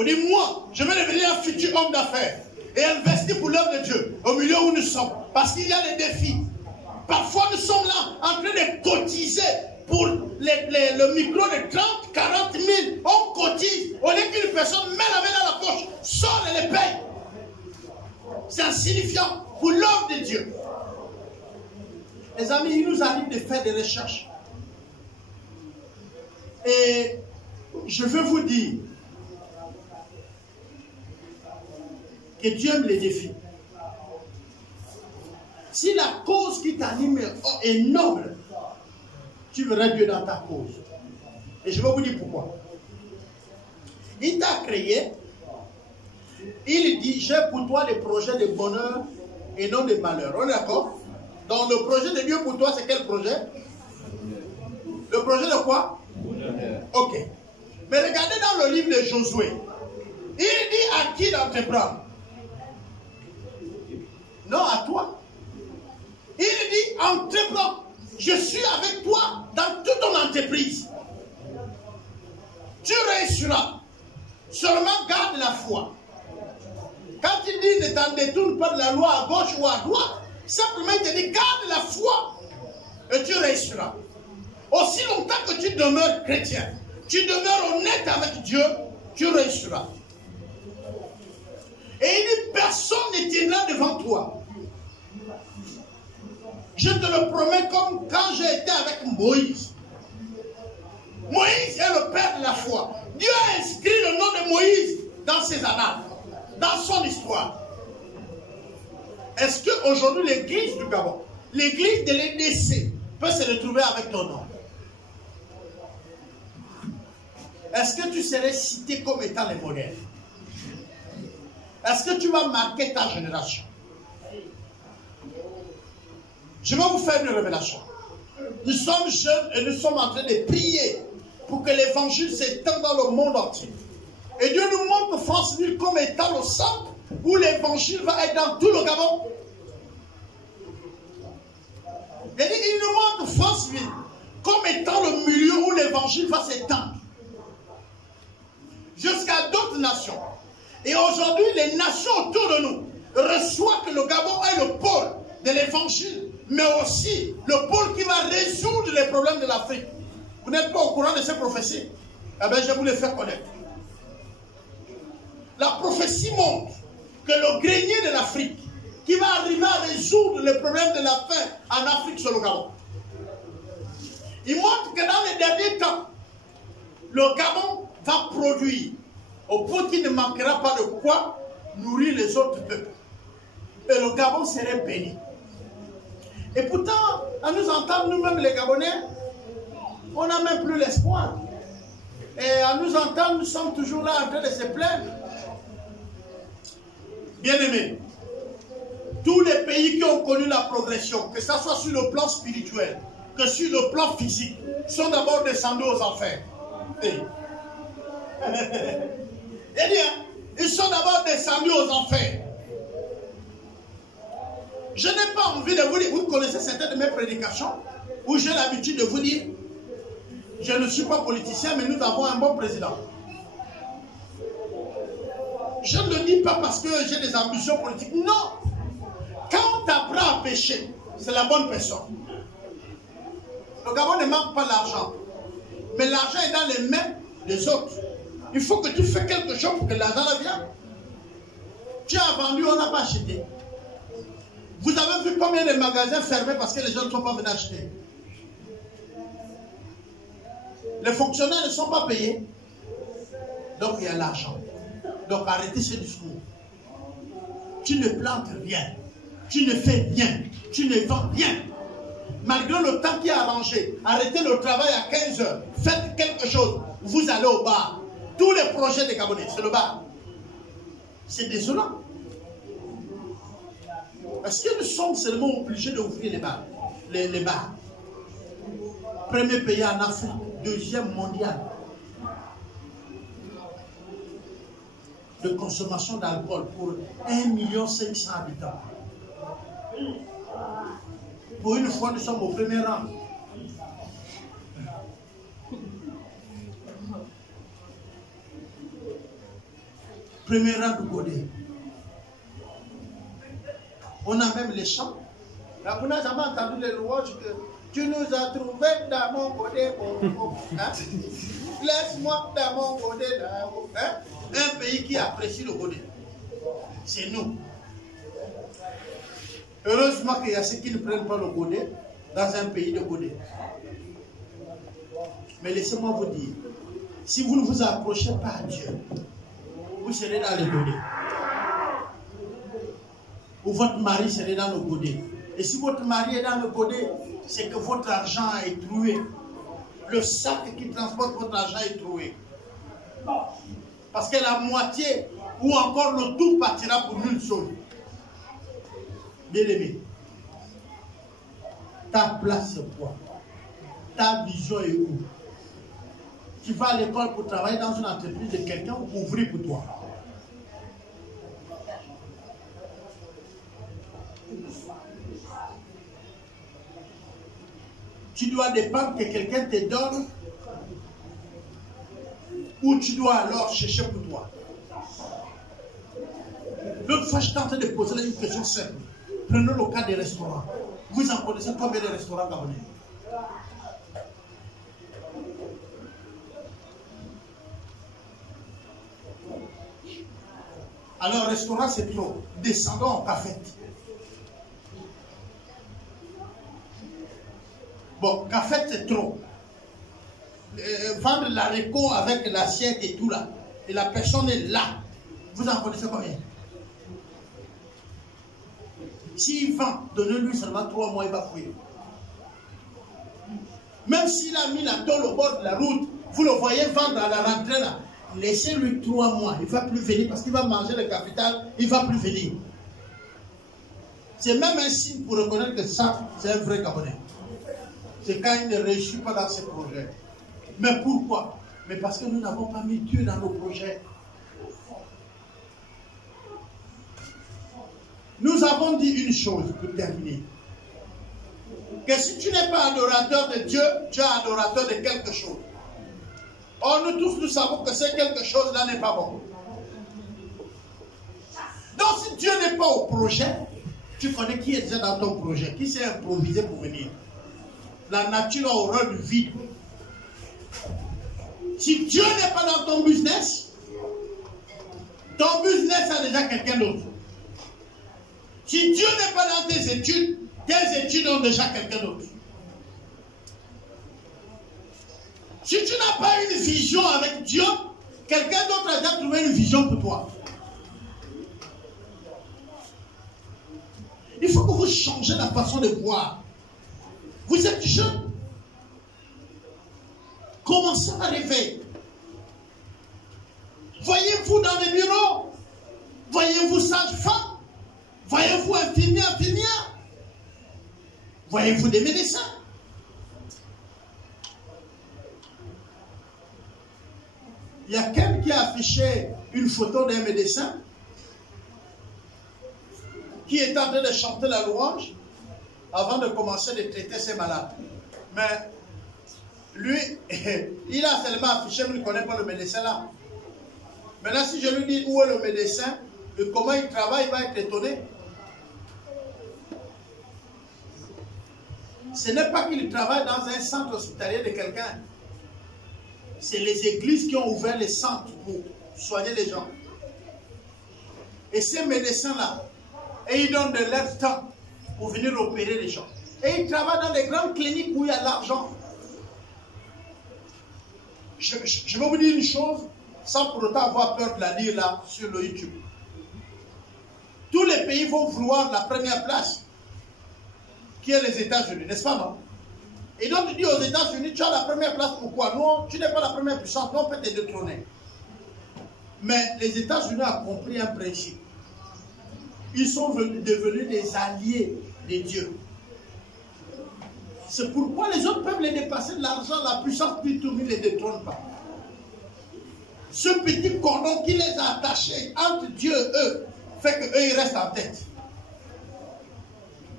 On dit, moi, je vais devenir un futur homme d'affaires et investir pour l'œuvre de Dieu au milieu où nous sommes. Parce qu'il y a des défis. Parfois, nous sommes là en train de cotiser pour le micro de 30, 40 000. On cotise. Au lieu qu'une personne met la main dans la poche, sort et les paye. C'est insignifiant pour l'œuvre de Dieu. Les amis, il nous arrive de faire des recherches. Et je veux vous dire que Dieu aime les défis. Si la cause qui t'anime est noble, tu verras Dieu dans ta cause. Et je vais vous dire pourquoi. Il t'a créé. Il dit, j'ai pour toi des projets de bonheur et non de malheur. On est d'accord? Donc le projet de Dieu pour toi, c'est quel projet? Le projet de quoi? Ok. Mais regardez dans le livre de Josué. Il dit à qui d'entreprendre? Non, à toi. Il dit, entreprends. Je suis avec toi dans toute ton entreprise. tu réussiras. Seulement garde la foi. Quand il dit ne t'en détourne pas de la loi à gauche ou à droite, simplement il te dit garde la foi et tu réussiras. Aussi longtemps que tu demeures chrétien, tu demeures honnête avec Dieu, tu réussiras. Et il dit personne ne tiendra devant toi. Je te le promets comme quand j'ai été avec Moïse. Moïse est le père de la foi. Dieu a inscrit le nom de Moïse dans ses annales, dans son histoire. Est-ce qu'aujourd'hui l'église du Gabon, l'église de l'EDC peut se retrouver avec ton nom? Est-ce que tu serais cité comme étant les modèles? Est-ce que tu vas marquer ta génération? Je vais vous faire une révélation. Nous sommes jeunes et nous sommes en train de prier pour que l'évangile s'étende dans le monde entier. Et Dieu nous montre Franceville comme étant le centre où l'évangile va être dans tout le Gabon. Et il nous montre Franceville comme étant le milieu où l'évangile va s'étendre jusqu'à d'autres nations. Et aujourd'hui, les nations autour de nous reçoivent que le Gabon est le pôle de l'évangile, mais aussi le pôle qui va résoudre les problèmes de l'Afrique. Vous n'êtes pas au courant de ces prophéties? Eh bien, je vais vous les faire connaître. La prophétie montre que le grenier de l'Afrique, qui va arriver à résoudre les problèmes de la faim en Afrique, sur le Gabon. Il montre que dans les derniers temps, le Gabon va produire au point qu'il ne manquera pas de quoi nourrir les autres peuples. Et le Gabon serait béni. Et pourtant, à nous entendre, nous-mêmes les Gabonais, on n'a même plus l'espoir. Et à nous entendre, nous sommes toujours là en train de se plaindre. Bien-aimés, tous les pays qui ont connu la progression, que ce soit sur le plan spirituel, que sur le plan physique, sont d'abord descendus aux enfers. Eh bien, ils sont d'abord descendus aux enfers. Je n'ai pas envie de vous dire, vous connaissez certaines de mes prédications, où j'ai l'habitude de vous dire, je ne suis pas politicien, mais nous avons un bon président. Je ne le dis pas parce que j'ai des ambitions politiques. Non. Quand on t'apprend à pécher, c'est la bonne personne. Le Gabon ne manque pas l'argent. Mais l'argent est dans les mains des autres. Il faut que tu fasses quelque chose pour que l'argent vienne. Tu as vendu, on n'a pas acheté. Vous avez vu combien de magasins fermés parce que les gens ne sont pas venus acheter? Les fonctionnaires ne sont pas payés. Donc il y a l'argent. Donc arrêtez ce discours. Tu ne plantes rien. Tu ne fais rien. Tu ne vends rien. Malgré le temps qui est arrangé, arrêtez le travail à 15 heures. Faites quelque chose. Vous allez au bar. Tous les projets des Gabonais, c'est le bar. C'est désolant. Est-ce que nous sommes seulement obligés d'ouvrir les bars? Les bars. Premier pays en Afrique, deuxième mondial de consommation d'alcool pour 1,5 million d'habitants. Pour une fois, nous sommes au premier rang. Premier rang de Godé. On a même les chants. Là, vous n'avez jamais entendu les louanges que tu nous as trouvés dans mon Godé. Hein? Laisse-moi dans mon Godé. Hein? Un pays qui apprécie le Godé. C'est nous. Heureusement qu'il y a ceux qui ne prennent pas le Godé dans un pays de Godé. Mais laissez-moi vous dire, si vous ne vous approchez pas à Dieu, vous serez dans le Godé. Ou votre mari serait dans le Godé. Et si votre mari est dans le Godé, c'est que votre argent est troué. Le sac qui transporte votre argent est troué. Parce que la moitié ou encore le tout partira pour une seule. Bien-aimé, ta place c'est quoi? Ta vision est où? Tu vas à l'école pour travailler dans une entreprise de quelqu'un ou pour ouvrir pour toi? Tu dois dépendre que quelqu'un te donne où tu dois alors chercher pour toi. L'autre fois, je suis en train de poser une question simple. Prenons le cas des restaurants. Vous en connaissez combien de restaurants gabonais? Alors, restaurant, c'est trop. Descendons en cafette. Bon, cafette, c'est trop. Vendre l'haricot avec l'assiette et tout là. Et la personne est là. Vous en connaissez combien? S'il vend, donnez-lui seulement 3 mois, il va fouiller. Même s'il a mis la tôle au bord de la route, vous le voyez vendre à la rentrée là. Laissez-lui 3 mois, il ne va plus venir parce qu'il va manger le capital, il ne va plus venir. C'est même un signe pour reconnaître que ça, c'est un vrai Gabonais. C'est quand il ne réussit pas dans ses projets. Mais pourquoi? Mais parce que nous n'avons pas mis Dieu dans nos projets. Nous avons dit une chose pour terminer. Que si tu n'es pas adorateur de Dieu, tu es adorateur de quelque chose. Or, nous tous, nous savons que c'est quelque chose-là n'est pas bon. Donc, si Dieu n'est pas au projet, tu connais qui est déjà dans ton projet, qui s'est improvisé pour venir. La nature a horreur du vide. Si Dieu n'est pas dans ton business a déjà quelqu'un d'autre. Si Dieu n'est pas dans tes études ont déjà quelqu'un d'autre. Si tu n'as pas une vision avec Dieu, quelqu'un d'autre a déjà trouvé une vision pour toi. Il faut que vous changez la façon de voir. Vous êtes jeune. Commencez à rêver. Voyez-vous dans les bureaux. Voyez-vous sage-femme. Voyez-vous infirmière. Voyez-vous des médecins. Il y a quelqu'un qui a affiché une photo d'un médecin qui est en train de chanter la louange avant de commencer de traiter ses malades. Mais lui, il a seulement affiché, mais il ne connaît pas le médecin là. Maintenant, si je lui dis où est le médecin et comment il travaille, il va être étonné. Ce n'est pas qu'il travaille dans un centre hospitalier de quelqu'un. C'est les églises qui ont ouvert les centres pour soigner les gens. Et ces médecins-là, et ils donnent de leur temps pour venir opérer les gens. Et ils travaillent dans des grandes cliniques où il y a de l'argent. Je vais vous dire une chose, sans pour autant avoir peur de la dire là sur le YouTube. Tous les pays vont vouloir la première place, qui est les États-Unis, n'est-ce pas, non? Et donc tu dis aux États-Unis, tu as la première place, pourquoi? Non, tu n'es pas la première puissance, non, on peut te détrôner. Mais les États-Unis ont compris un principe. Ils sont devenus des alliés de Dieu. C'est pourquoi les autres peuvent les dépasser de l'argent, la puissance du tout, mais ne les détrône pas. Ce petit cordon qui les a attachés entre Dieu et eux, fait qu'eux, ils restent en tête.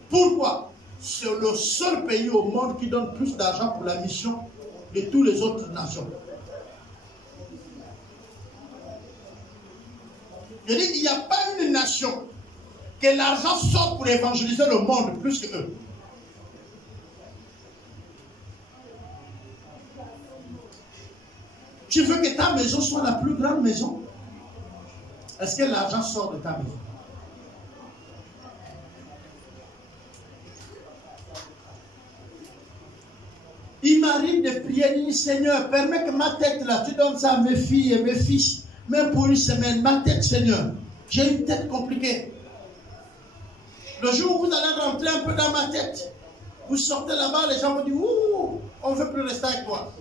Pourquoi? C'est le seul pays au monde qui donne plus d'argent pour la mission de toutes les autres nations. Je dis, il n'y a pas une nation que l'argent sort pour évangéliser le monde plus que eux. Tu veux que ta maison soit la plus grande maison? Est-ce que l'argent sort de ta maison? Il m'arrive de prier, dit Seigneur, permets que ma tête là, tu donnes ça à mes filles et mes fils, même pour une semaine, ma tête, Seigneur, j'ai une tête compliquée. Le jour où vous allez rentrer un peu dans ma tête, vous sortez là-bas, les gens vont dire, ouh, on ne veut plus rester avec toi.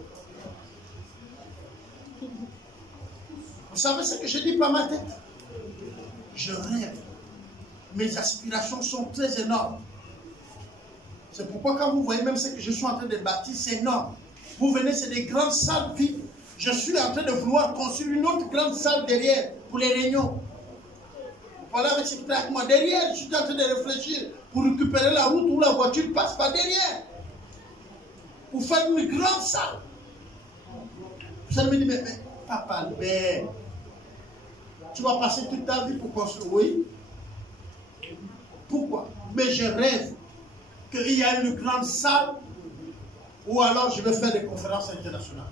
Vous savez ce que je dis par ma tête? Je rêve. Mes aspirations sont très énormes. C'est pourquoi quand vous voyez même ce que je suis en train de bâtir, c'est énorme. Vous venez, c'est des grandes salles vides. Je suis en train de vouloir construire une autre grande salle derrière pour les réunions. Voilà avec ce qui est avec moi. Derrière, je suis en train de réfléchir pour récupérer la route où la voiture passe par derrière. Pour faire une grande salle. Vous allez me dire, mais Papa Albert, tu vas passer toute ta vie pour construire. Oui. Pourquoi? Mais je rêve qu'il y a une grande salle ou alors je vais faire des conférences internationales.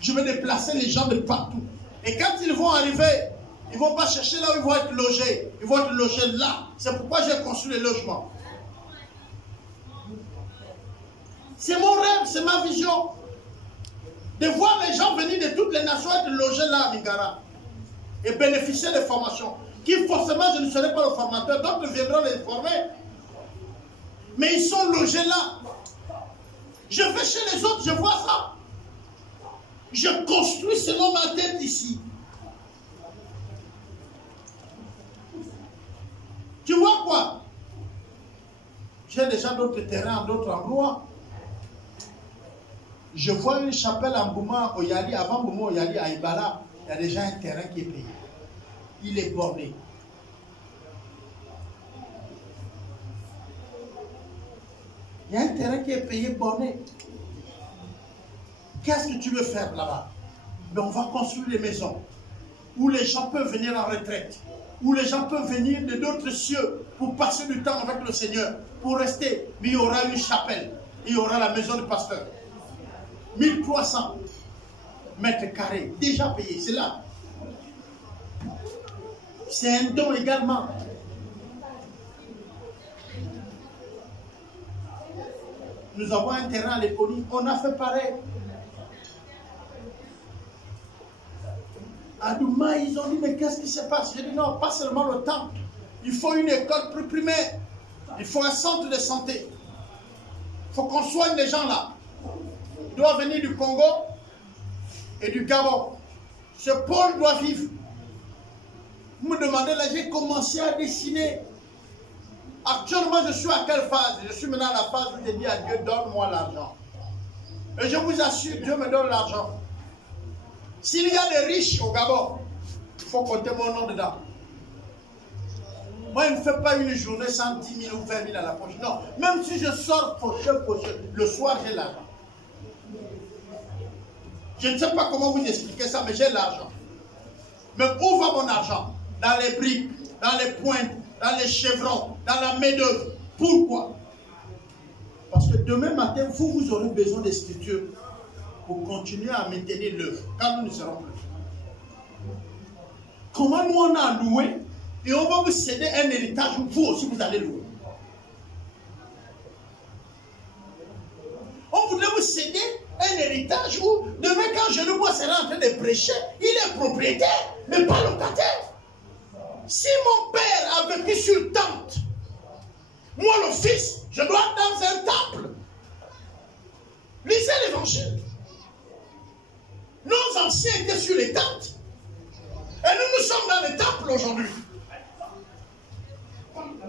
Je vais déplacer les gens de partout. Et quand ils vont arriver, ils ne vont pas chercher là où ils vont être logés. Ils vont être logés là. C'est pourquoi j'ai construit les logements. C'est mon rêve, c'est ma vision. De voir les gens venir de toutes les nations être logés là à Mingara. Et bénéficier des formations. Qui forcément, je ne serai pas le formateur. D'autres viendront les former. Mais ils sont logés là. Je vais chez les autres, je vois ça. Je construis selon ma tête ici. Tu vois quoi? J'ai déjà d'autres terrains, d'autres endroits. Je vois une chapelle en Bouma, Oyali, avant Bouma, Oyali, à Ibala. Il y a déjà un terrain qui est payé. Il est borné. Il y a un terrain qui est payé, borné. Qu'est-ce que tu veux faire là-bas? Ben, on va construire des maisons où les gens peuvent venir en retraite, où les gens peuvent venir de d'autres cieux pour passer du temps avec le Seigneur, pour rester. Mais il y aura une chapelle, il y aura la maison du pasteur. 1300 mètres carrés, déjà payés, c'est là. C'est un don également. Nous avons un terrain à l'Éconie, on a fait pareil. À Douma, ils ont dit, mais qu'est-ce qui se passe? J'ai dit, non, pas seulement le temple. Il faut une école primaire. Il faut un centre de santé. Il faut qu'on soigne les gens là. Ils doivent venir du Congo et du Gabon. Ce pôle doit vivre. Vous me demandez, là, j'ai commencé à dessiner. Actuellement, je suis à quelle phase? Je suis maintenant à la phase où j'ai dit à Dieu, donne-moi l'argent. Et je vous assure, Dieu me donne l'argent. S'il y a des riches au Gabon, il faut compter mon nom dedans. Moi, je ne fais pas une journée sans 10 000 ou 20 000 à la poche. Non, même si je sors poche, le soir, j'ai l'argent. Je ne sais pas comment vous expliquer ça, mais j'ai l'argent. Mais où va mon argent? Dans les briques, dans les pointes, dans les chevrons, dans la main-d'œuvre. Pourquoi? Parce que demain matin, vous aurez besoin des structures pour continuer à maintenir l'œuvre, quand nous ne serons plus. Comment nous on a loué et on va vous céder un héritage où vous aussi vous allez louer. On voudrait vous céder un héritage où demain quand je le vois sera en train de prêcher, il est propriétaire, mais pas locataire. Si mon père a vécu sur tente, moi le fils, je dois être dans un temple. Lisez l'évangile. Nos anciens étaient sur les tentes. Et nous sommes dans les temples aujourd'hui.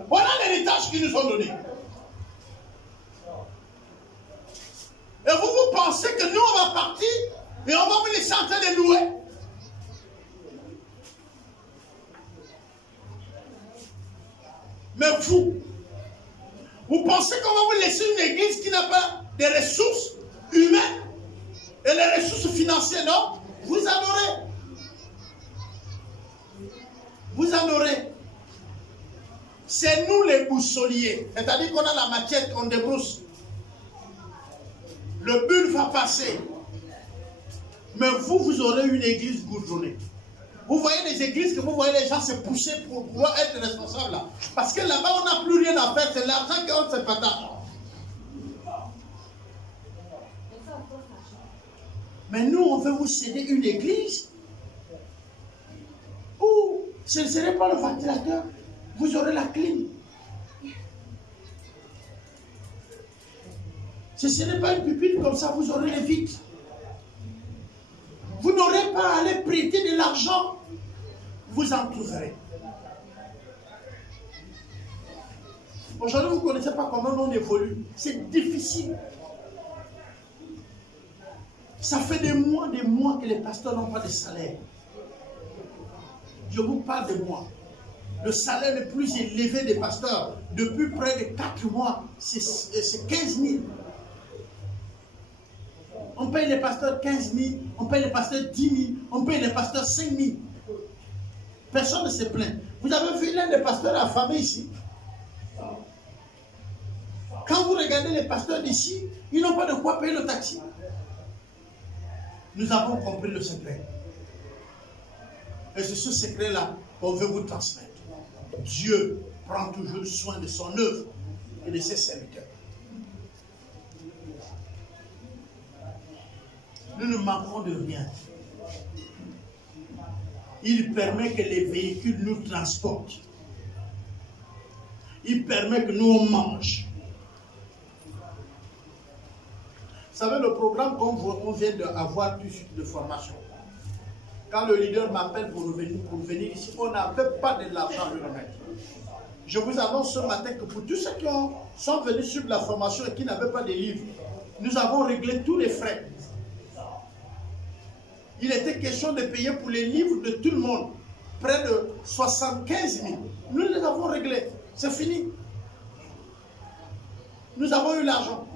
Voilà l'héritage qu'ils nous ont donné. Et vous pensez que nous on va partir et on va vous laisser en train de louer? Mais vous pensez qu'on va vous laisser une église qui n'a pas de ressources humaines et les ressources financières, non? Vous en aurez. Vous en aurez. C'est nous les boussoliers. C'est-à-dire qu'on a la machette, on débrousse. Le bulle va passer. Mais vous aurez une église goudronnée. Vous voyez les églises que vous voyez les gens se pousser pour pouvoir être responsables là. Parce que là-bas, on n'a plus rien à faire. C'est l'argent qu'on se partage. Mais nous, on veut vous céder une église où ce ne serait pas le ventilateur. Vous aurez la clim. Ce ne serait pas une pupitre comme ça, vous aurez les vitres. Vous n'aurez pas à aller prêter de l'argent. Vous en trouverez. Aujourd'hui, vous ne connaissez pas comment on évolue. C'est difficile. Ça fait des mois que les pasteurs n'ont pas de salaire. Je vous parle de moi. Le salaire le plus élevé des pasteurs, depuis près de 4 mois, c'est 15 000. on paye les pasteurs 15 000, on paye les pasteurs 10 000, on paye les pasteurs 5 000. Personne ne se plaint. Vous avez vu l'un des pasteurs affamés ici? Quand vous regardez les pasteurs d'ici, ils n'ont pas de quoi payer le taxi. Nous avons compris le secret. Et c'est ce secret-là qu'on veut vous transmettre. Dieu prend toujours soin de son œuvre et de ses serviteurs. Nous ne manquons de rien. Il permet que les véhicules nous transportent. Il permet que nous on mange. Vous savez, le programme qu'on vient d'avoir tout de suite de formation. Quand le leader m'appelle pour venir ici, on n'avait pas de l'argent à lui remettre. Je vous annonce ce matin que pour tous ceux qui sont venus suivre la formation et qui n'avaient pas de livres, nous avons réglé tous les frais. Il était question de payer pour les livres de tout le monde, près de 75 000. Nous les avons réglés. C'est fini. Nous avons eu l'argent.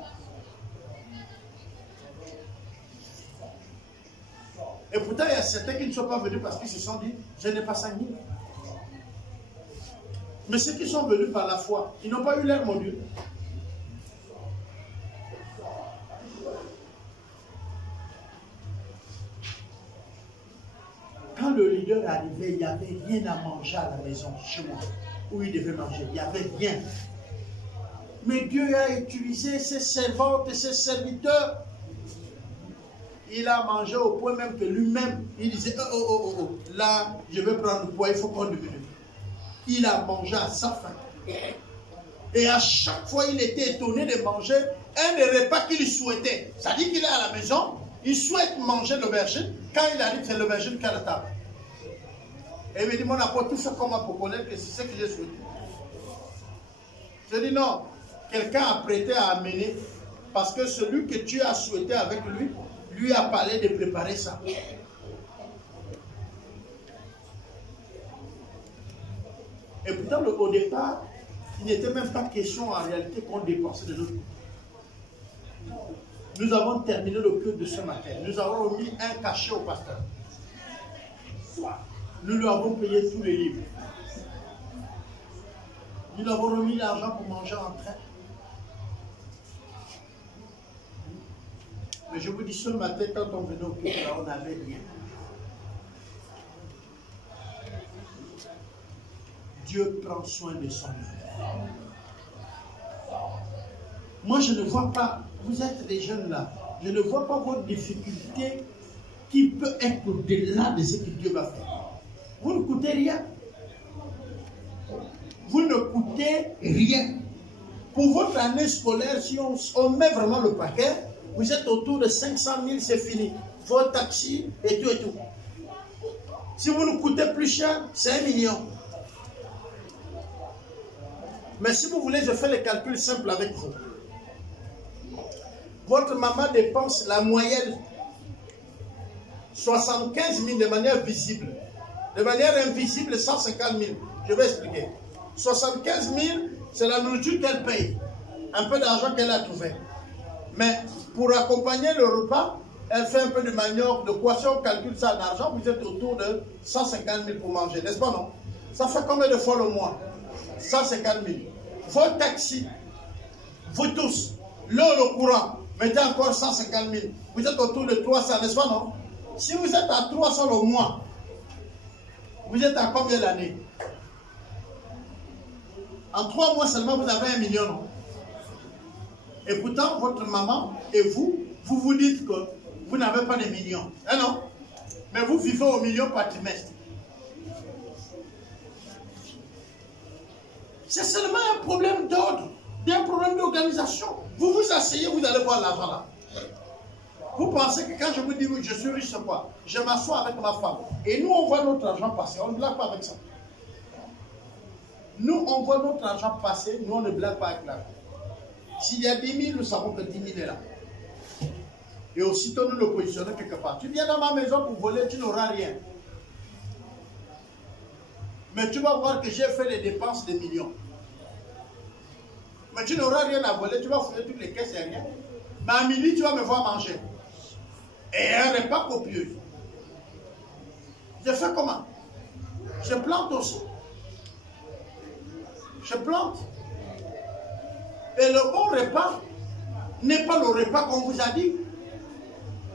Et pourtant, il y a certains qui ne sont pas venus parce qu'ils se sont dit, je n'ai pas 5 000. Mais ceux qui sont venus par la foi, ils n'ont pas eu l'air, mon Dieu. Quand le leader est arrivé, il n'y avait rien à manger à la maison, chez moi, où il devait manger. Il n'y avait rien. Mais Dieu a utilisé ses servantes et ses serviteurs. Il a mangé au point même que lui-même, il disait, oh, là, je vais prendre le poids, il faut qu'on diminue. Il a mangé à sa faim. Et à chaque fois, il était étonné de manger un des repas qu'il souhaitait. Ça dit qu'il est à la maison, il souhaite manger l'aubergine. Quand il arrive, c'est l'aubergine qui est à la table. Et il me dit, mon apôtre, tout ça comment pour connaître que c'est ce que j'ai souhaité. Je dis non, quelqu'un a prêté à amener parce que celui que tu as souhaité avec lui a parlé de préparer ça. Et pourtant, au départ, il n'était même pas question en réalité qu'on dépensait de notre côté. Nous avons terminé le culte de ce matin. Nous avons remis un cachet au pasteur. Nous lui avons payé tous les livres. Nous lui avons remis l'argent pour manger en train. Mais je vous dis, ce matin, quand on venait au culte, là, on n'avait rien. Dieu prend soin de son œuvre. Moi, je ne vois pas, vous êtes des jeunes là, je ne vois pas votre difficulté qui peut être au-delà de ce que Dieu va faire. Vous ne coûtez rien. Vous ne coûtez rien. Pour votre année scolaire, si on met vraiment le paquet, vous êtes autour de 500 000, c'est fini. Vos taxis et tout et tout. Si vous nous coûtez plus cher, c'est 1 million. Mais si vous voulez, je fais les calculs simples avec vous. Votre maman dépense la moyenne 75 000 de manière visible. De manière invisible, 150 000. Je vais expliquer. 75 000, c'est la nourriture qu'elle paye. Un peu d'argent qu'elle a trouvé. Mais pour accompagner le repas, elle fait un peu de manioc, de quoi. Si on calcule ça en argent, vous êtes autour de 150 000 pour manger, n'est-ce pas, non? Ça fait combien de fois le mois? 150 000. Vos taxis, vous tous, l'eau, le courant, mettez encore 150 000. Vous êtes autour de 300, n'est-ce pas, non? Si vous êtes à 300 le mois, vous êtes à combien d'années? En 3 mois seulement, vous avez 1 million, non? Et pourtant, votre maman et vous, vous dites que vous n'avez pas de millions. Hein, non? Mais vous vivez au million par trimestre. C'est seulement un problème d'ordre, un problème d'organisation. Vous vous asseyez, vous allez voir l'argent là. Vous pensez que quand je vous dis oui, je suis riche, c'est quoi? Je m'assois avec ma femme. Et nous, on voit notre argent passer. On ne blague pas avec ça. Nous, on voit notre argent passer. Nous, on ne blague pas avec l'argent. S'il y a 10 000, nous savons que 10 000 est là. Et aussitôt, nous le positionnons quelque part. Tu viens dans ma maison pour voler, tu n'auras rien. Mais tu vas voir que j'ai fait des dépenses de millions. Mais tu n'auras rien à voler, tu vas fouiller toutes les caisses et rien. Mais à midi, tu vas me voir manger. et un repas copieux. Je fais comment? Je plante aussi. Je plante. Et le bon repas n'est pas le repas qu'on vous a dit.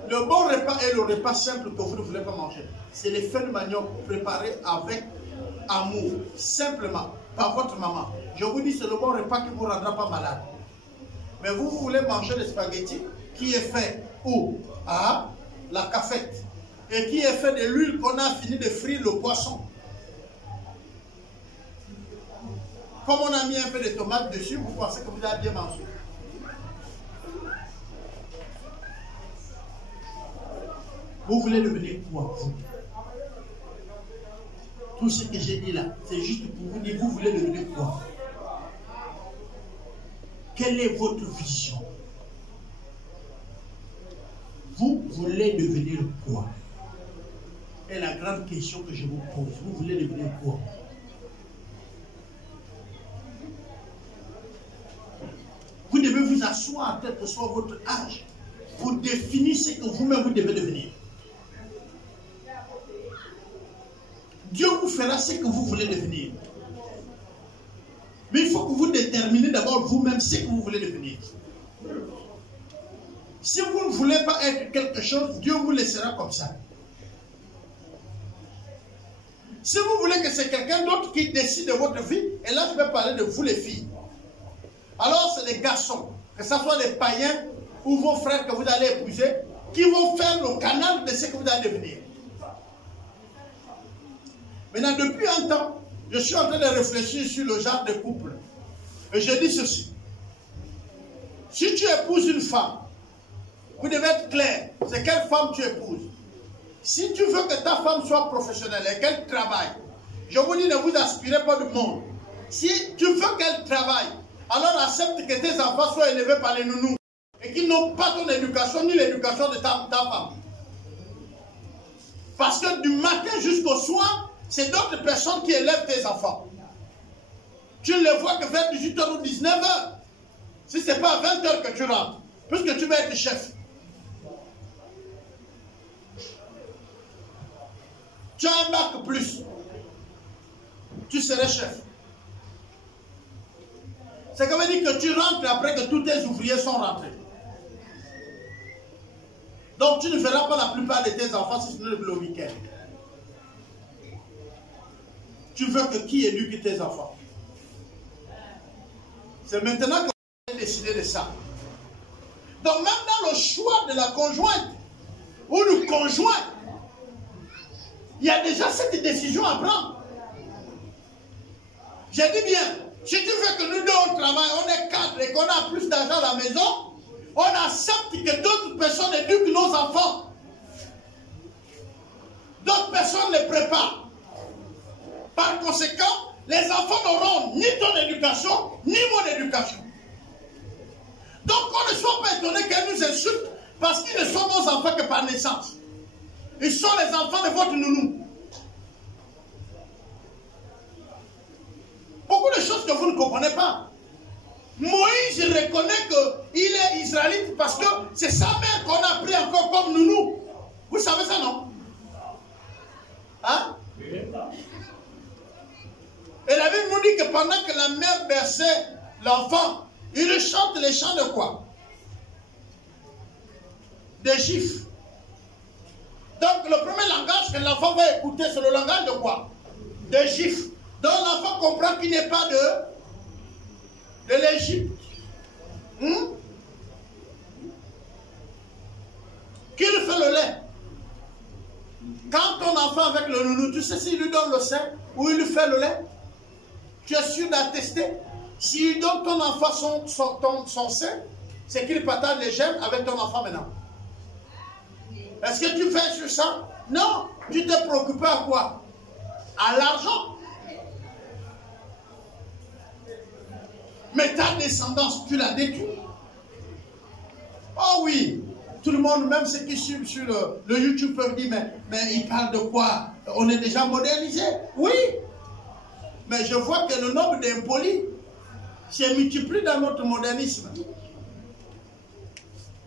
Le bon repas est le repas simple que vous ne voulez pas manger. C'est les feuilles de manioc préparées avec amour, simplement, par votre maman. Je vous dis, c'est le bon repas qui ne vous rendra pas malade. Mais vous voulez manger des spaghettis qui est fait où? À la cafette. Et qui est fait de l'huile qu'on a fini de frire le poisson. Comme on a mis un peu de tomates dessus, vous pensez que vous avez bien mangé. Vous voulez devenir quoi, vous? Tout ce que j'ai dit là, c'est juste pour vous dire, vous voulez devenir quoi? Quelle est votre vision? Vous voulez devenir quoi? Et la grande question que je vous pose, vous voulez devenir quoi? Vous devez vous asseoir, quel que soit votre âge, pour définir ce que vous-même vous devez devenir. Dieu vous fera ce que vous voulez devenir. Mais il faut que vous déterminez d'abord vous-même ce que vous voulez devenir. Si vous ne voulez pas être quelque chose, Dieu vous laissera comme ça. Si vous voulez que c'est quelqu'un d'autre qui décide de votre vie, et là je vais parler de vous les filles. Alors c'est les garçons, que ce soit les païens ou vos frères que vous allez épouser, qui vont faire le canal de ce que vous allez devenir. Maintenant, depuis un temps, je suis en train de réfléchir sur le genre de couple. Et je dis ceci. Si tu épouses une femme, vous devez être clair. C'est quelle femme tu épouses. Si tu veux que ta femme soit professionnelle et qu'elle travaille, je vous dis, ne vous aspirez pas du monde. Si tu veux qu'elle travaille, alors accepte que tes enfants soient élevés par les nounous et qu'ils n'ont pas ton éducation ni l'éducation de ta femme. Parce que du matin jusqu'au soir, c'est d'autres personnes qui élèvent tes enfants. Tu ne les vois que vers 18h ou 19h. Si ce n'est pas à 20h que tu rentres, puisque tu vas être chef. Tu as un bac plus, tu serais chef. Ça veut dire que tu rentres après que tous tes ouvriers sont rentrés. Donc tu ne verras pas la plupart de tes enfants si ce n'est le week-end. Tu veux que qui éduque tes enfants? C'est maintenant qu'on va décider de ça. Donc même dans le choix de la conjointe ou du conjoint, il y a déjà cette décision à prendre. J'ai dit bien, si tu veux que nous deux on travaille, on est 4 et qu'on a plus d'argent à la maison, on accepte que d'autres personnes éduquent nos enfants. D'autres personnes les préparent. Par conséquent, les enfants n'auront ni ton éducation, ni mon éducation. Donc on ne soit pas étonné qu'elles nous insultent parce qu'ils ne sont nos enfants que par naissance. Ils sont les enfants de votre nounou. Beaucoup de choses que vous ne comprenez pas. Moïse reconnaît qu'il est israélite parce que c'est sa mère qu'on a pris encore comme nounou. Vous savez ça, non? Hein? Et la Bible nous dit que pendant que la mère berçait l'enfant, il chante les chants de quoi? Des gifs. Donc le premier langage que l'enfant va écouter, c'est le langage de quoi? Des gifs. Donc l'enfant comprend qu'il n'est pas de l'Égypte. Qu'il fait le lait. Quand ton enfant avec le nounou, tu sais s'il lui donne le sein ou il lui fait le lait? Tu es sûr d'attester? S'il donne ton enfant son sein, c'est qu'il partage les gemmes avec ton enfant maintenant. Est-ce que tu fais sur ça? Non. Tu t'es préoccupé à quoi? À l'argent. Mais ta descendance, tu la détruis. Oh oui. Tout le monde, même ceux qui suivent sur le YouTube peuvent dire, mais il parle de quoi? On est déjà modernisé. Oui. Mais je vois que le nombre d'impolis s'est multiplié dans notre modernisme.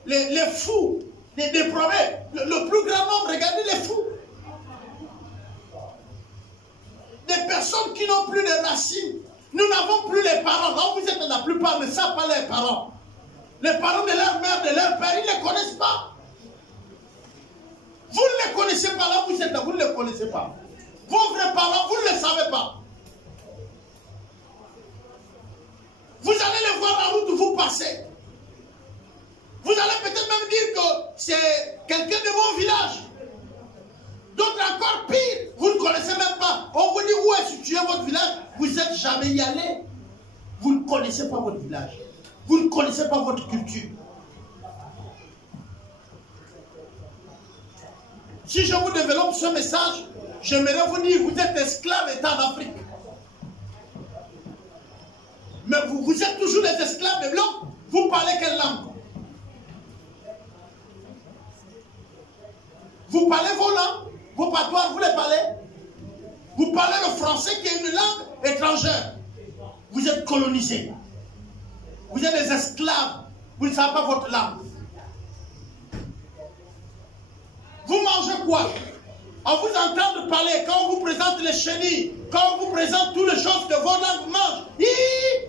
Les fous des problèmes. Le plus grand nombre, regardez les fous. Des personnes qui n'ont plus de racines. Nous n'avons plus les parents. Là où vous êtes, la plupart ne savent pas les parents. Les parents de leur mère, de leur père, ils ne les connaissent pas. Vous ne les connaissez pas. Là où vous êtes, vous ne les connaissez pas. Vos vrais parents, vous ne les savez pas. Vous allez les voir en route où vous passez. Vous allez peut-être même dire que c'est quelqu'un de mon village. D'autres encore pire, vous ne connaissez même pas. On vous dit où est situé votre village, vous n'êtes jamais y allé. Vous ne connaissez pas votre village. Vous ne connaissez pas votre culture. Si je vous développe ce message, j'aimerais vous dire, vous êtes esclaves étant en Afrique. Mais vous êtes toujours des esclaves des blancs. Vous parlez quelle langue? Vous parlez vos langues, vos patois, vous les parlez. Vous parlez le français qui est une langue étrangère. Vous êtes colonisés. Vous êtes des esclaves. Vous ne savez pas votre langue. Vous mangez quoi? On vous entend parler, quand on vous présente les chenilles, quand on vous présente toutes les choses que vos langues mangent.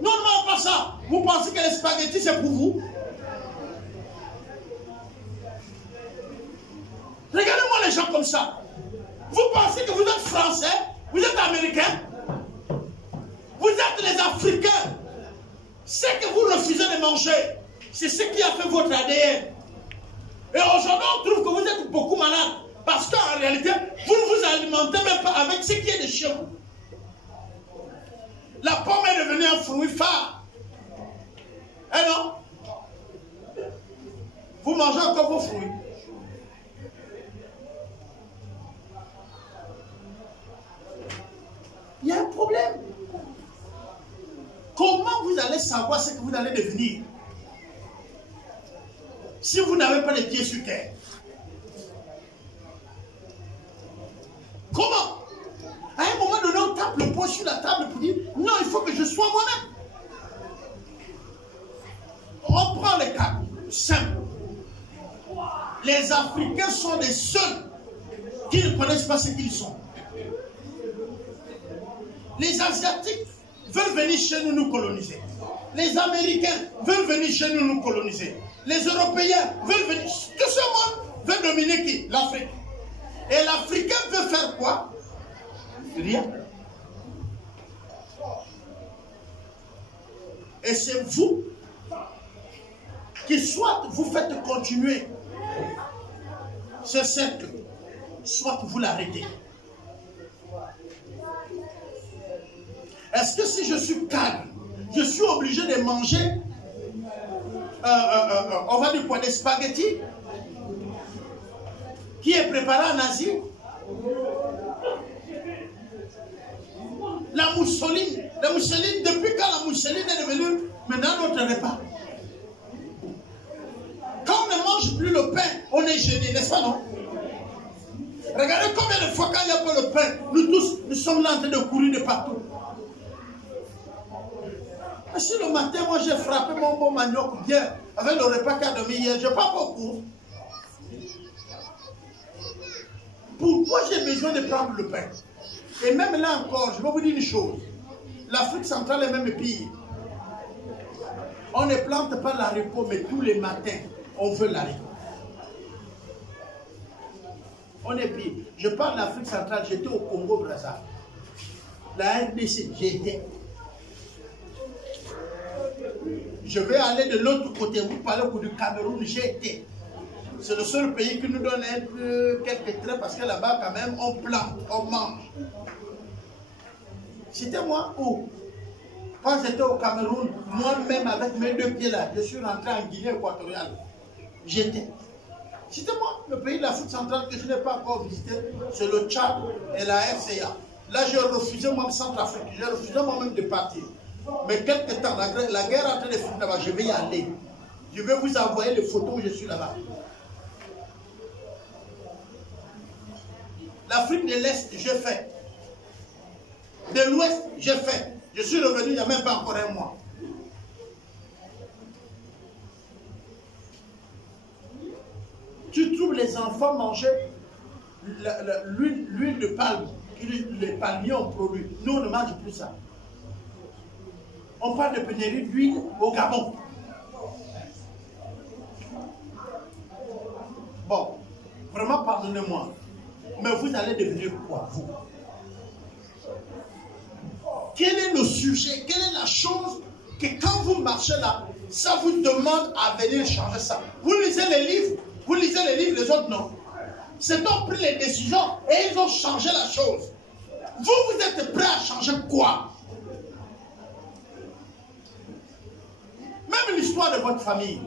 Non, non, pas ça. Vous pensez que les spaghettis, c'est pour vous? Regardez-moi les gens comme ça. Vous pensez que vous êtes français, vous êtes américain, vous êtes les Africains. Ce que vous refusez de manger, c'est ce qui a fait votre ADN. Et aujourd'hui, on trouve que vous êtes beaucoup malade. Parce qu'en réalité, vous ne vous alimentez même pas avec ce qui est de chez vous. La pomme est devenue un fruit phare. Eh non? Vous mangez encore vos fruits. Il y a un problème. Comment vous allez savoir ce que vous allez devenir si vous n'avez pas les pieds sur terre? Comment? À un moment donné, on tape le poing sur la table pour dire non, il faut que je sois moi-même. On prend les cas simples. Les Africains sont les seuls qui ne connaissent pas ce qu'ils sont. Les Asiatiques veulent venir chez nous nous coloniser. Les Américains veulent venir chez nous nous coloniser. Les Européens veulent venir. Tout ce monde veut dominer qui? L'Afrique. Et l'Africain veut faire quoi? Rien. Et c'est vous qui soit vous faites continuer ce cercle, soit vous l'arrêtez. Est-ce que si je suis calme, je suis obligé de manger, on va dire quoi, des spaghettis qui est préparé en Asie? La mousseline, depuis quand la mousseline est devenue maintenant notre repas? Quand on ne mange plus le pain, on est gêné, n'est-ce pas, non? Regardez combien de fois quand il n'y a pas le pain, nous tous, nous sommes là en train de courir de partout. Mais si le matin, moi j'ai frappé mon bon manioc bien, avec le repas qu'a dormi hier, je ne pars pas au cours. Pourquoi j'ai besoin de prendre le pain? Et même là encore, je vais vous dire une chose. L'Afrique centrale est même pire. On ne plante pas l'haricot, mais tous les matins, on veut l'haricot. On est pire. Je parle de l'Afrique centrale, j'étais au Congo-Brazzaville. La RDC, j'étais. Je vais aller de l'autre côté, vous parlez du Cameroun, j'étais. C'est le seul pays qui nous donne un peu quelques traits parce que là-bas, quand même, on plante, on mange. C'était moi où? Quand j'étais au Cameroun, moi-même avec mes deux pieds là, je suis rentré en Guinée équatoriale. J'étais. C'était moi, le pays de l'Afrique centrale que je n'ai pas encore visité, c'est le Tchad et la RCA. Là, j'ai refusé moi-même Centrafrique, j'ai refusé moi-même de partir. Mais quelque temps, la guerre est en train de finir là-bas, je vais y aller. Je vais vous envoyer les photos où je suis là-bas. L'Afrique de l'Est, j'ai fait. De l'Ouest, j'ai fait. Je suis revenu il n'y a même pas encore un mois. Tu trouves les enfants manger l'huile de palme que les palmiers ont produit. Nous, on ne mange plus ça. On parle de pénurie d'huile au Gabon. Bon, vraiment pardonnez-moi. Mais vous allez devenir quoi, vous? Quel est le sujet? Quelle est la chose que quand vous marchez là, ça vous demande à venir changer ça? Vous lisez les livres, les autres non. C'est donc pris les décisions et ils ont changé la chose. Vous êtes prêts à changer quoi? Même l'histoire de votre famille.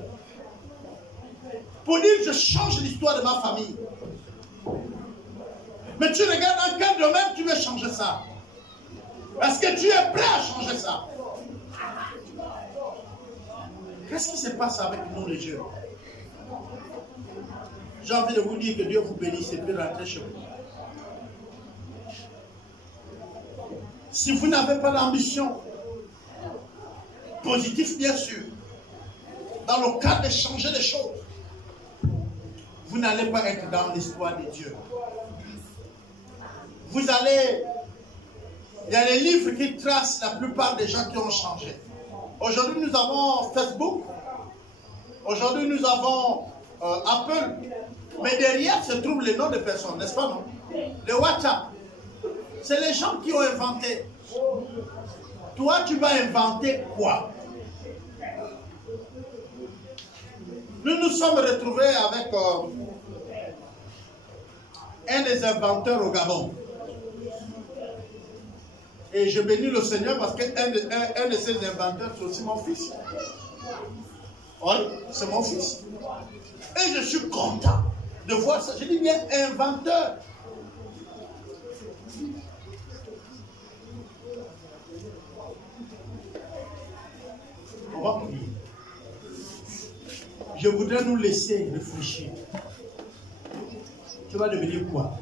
Pour dire je change l'histoire de ma famille. Mais tu regardes dans quel domaine tu veux changer ça? Est-ce que tu es prêt à changer ça? Qu'est-ce qui se passe avec nous les jeunes? J'ai envie de vous dire que Dieu vous bénisse et puis rentrer chez vous. Si vous n'avez pas d'ambition, positive bien sûr, dans le cadre de changer les choses, vous n'allez pas être dans l'histoire de Dieu. Vous allez... Il y a les livres qui tracent la plupart des gens qui ont changé. Aujourd'hui, nous avons Facebook. Aujourd'hui, nous avons Apple. Mais derrière se trouvent les noms de personnes, n'est-ce pas, non? Le WhatsApp. C'est les gens qui ont inventé. Toi, tu vas inventer quoi? Nous nous sommes retrouvés avec un des inventeurs au Gabon. Et je bénis le Seigneur parce qu'un de ces inventeurs, c'est aussi mon fils. Oui, c'est mon fils. Et je suis content de voir ça. Je dis bien inventeur. On va prier. Je voudrais nous laisser réfléchir. Tu vas devenir quoi?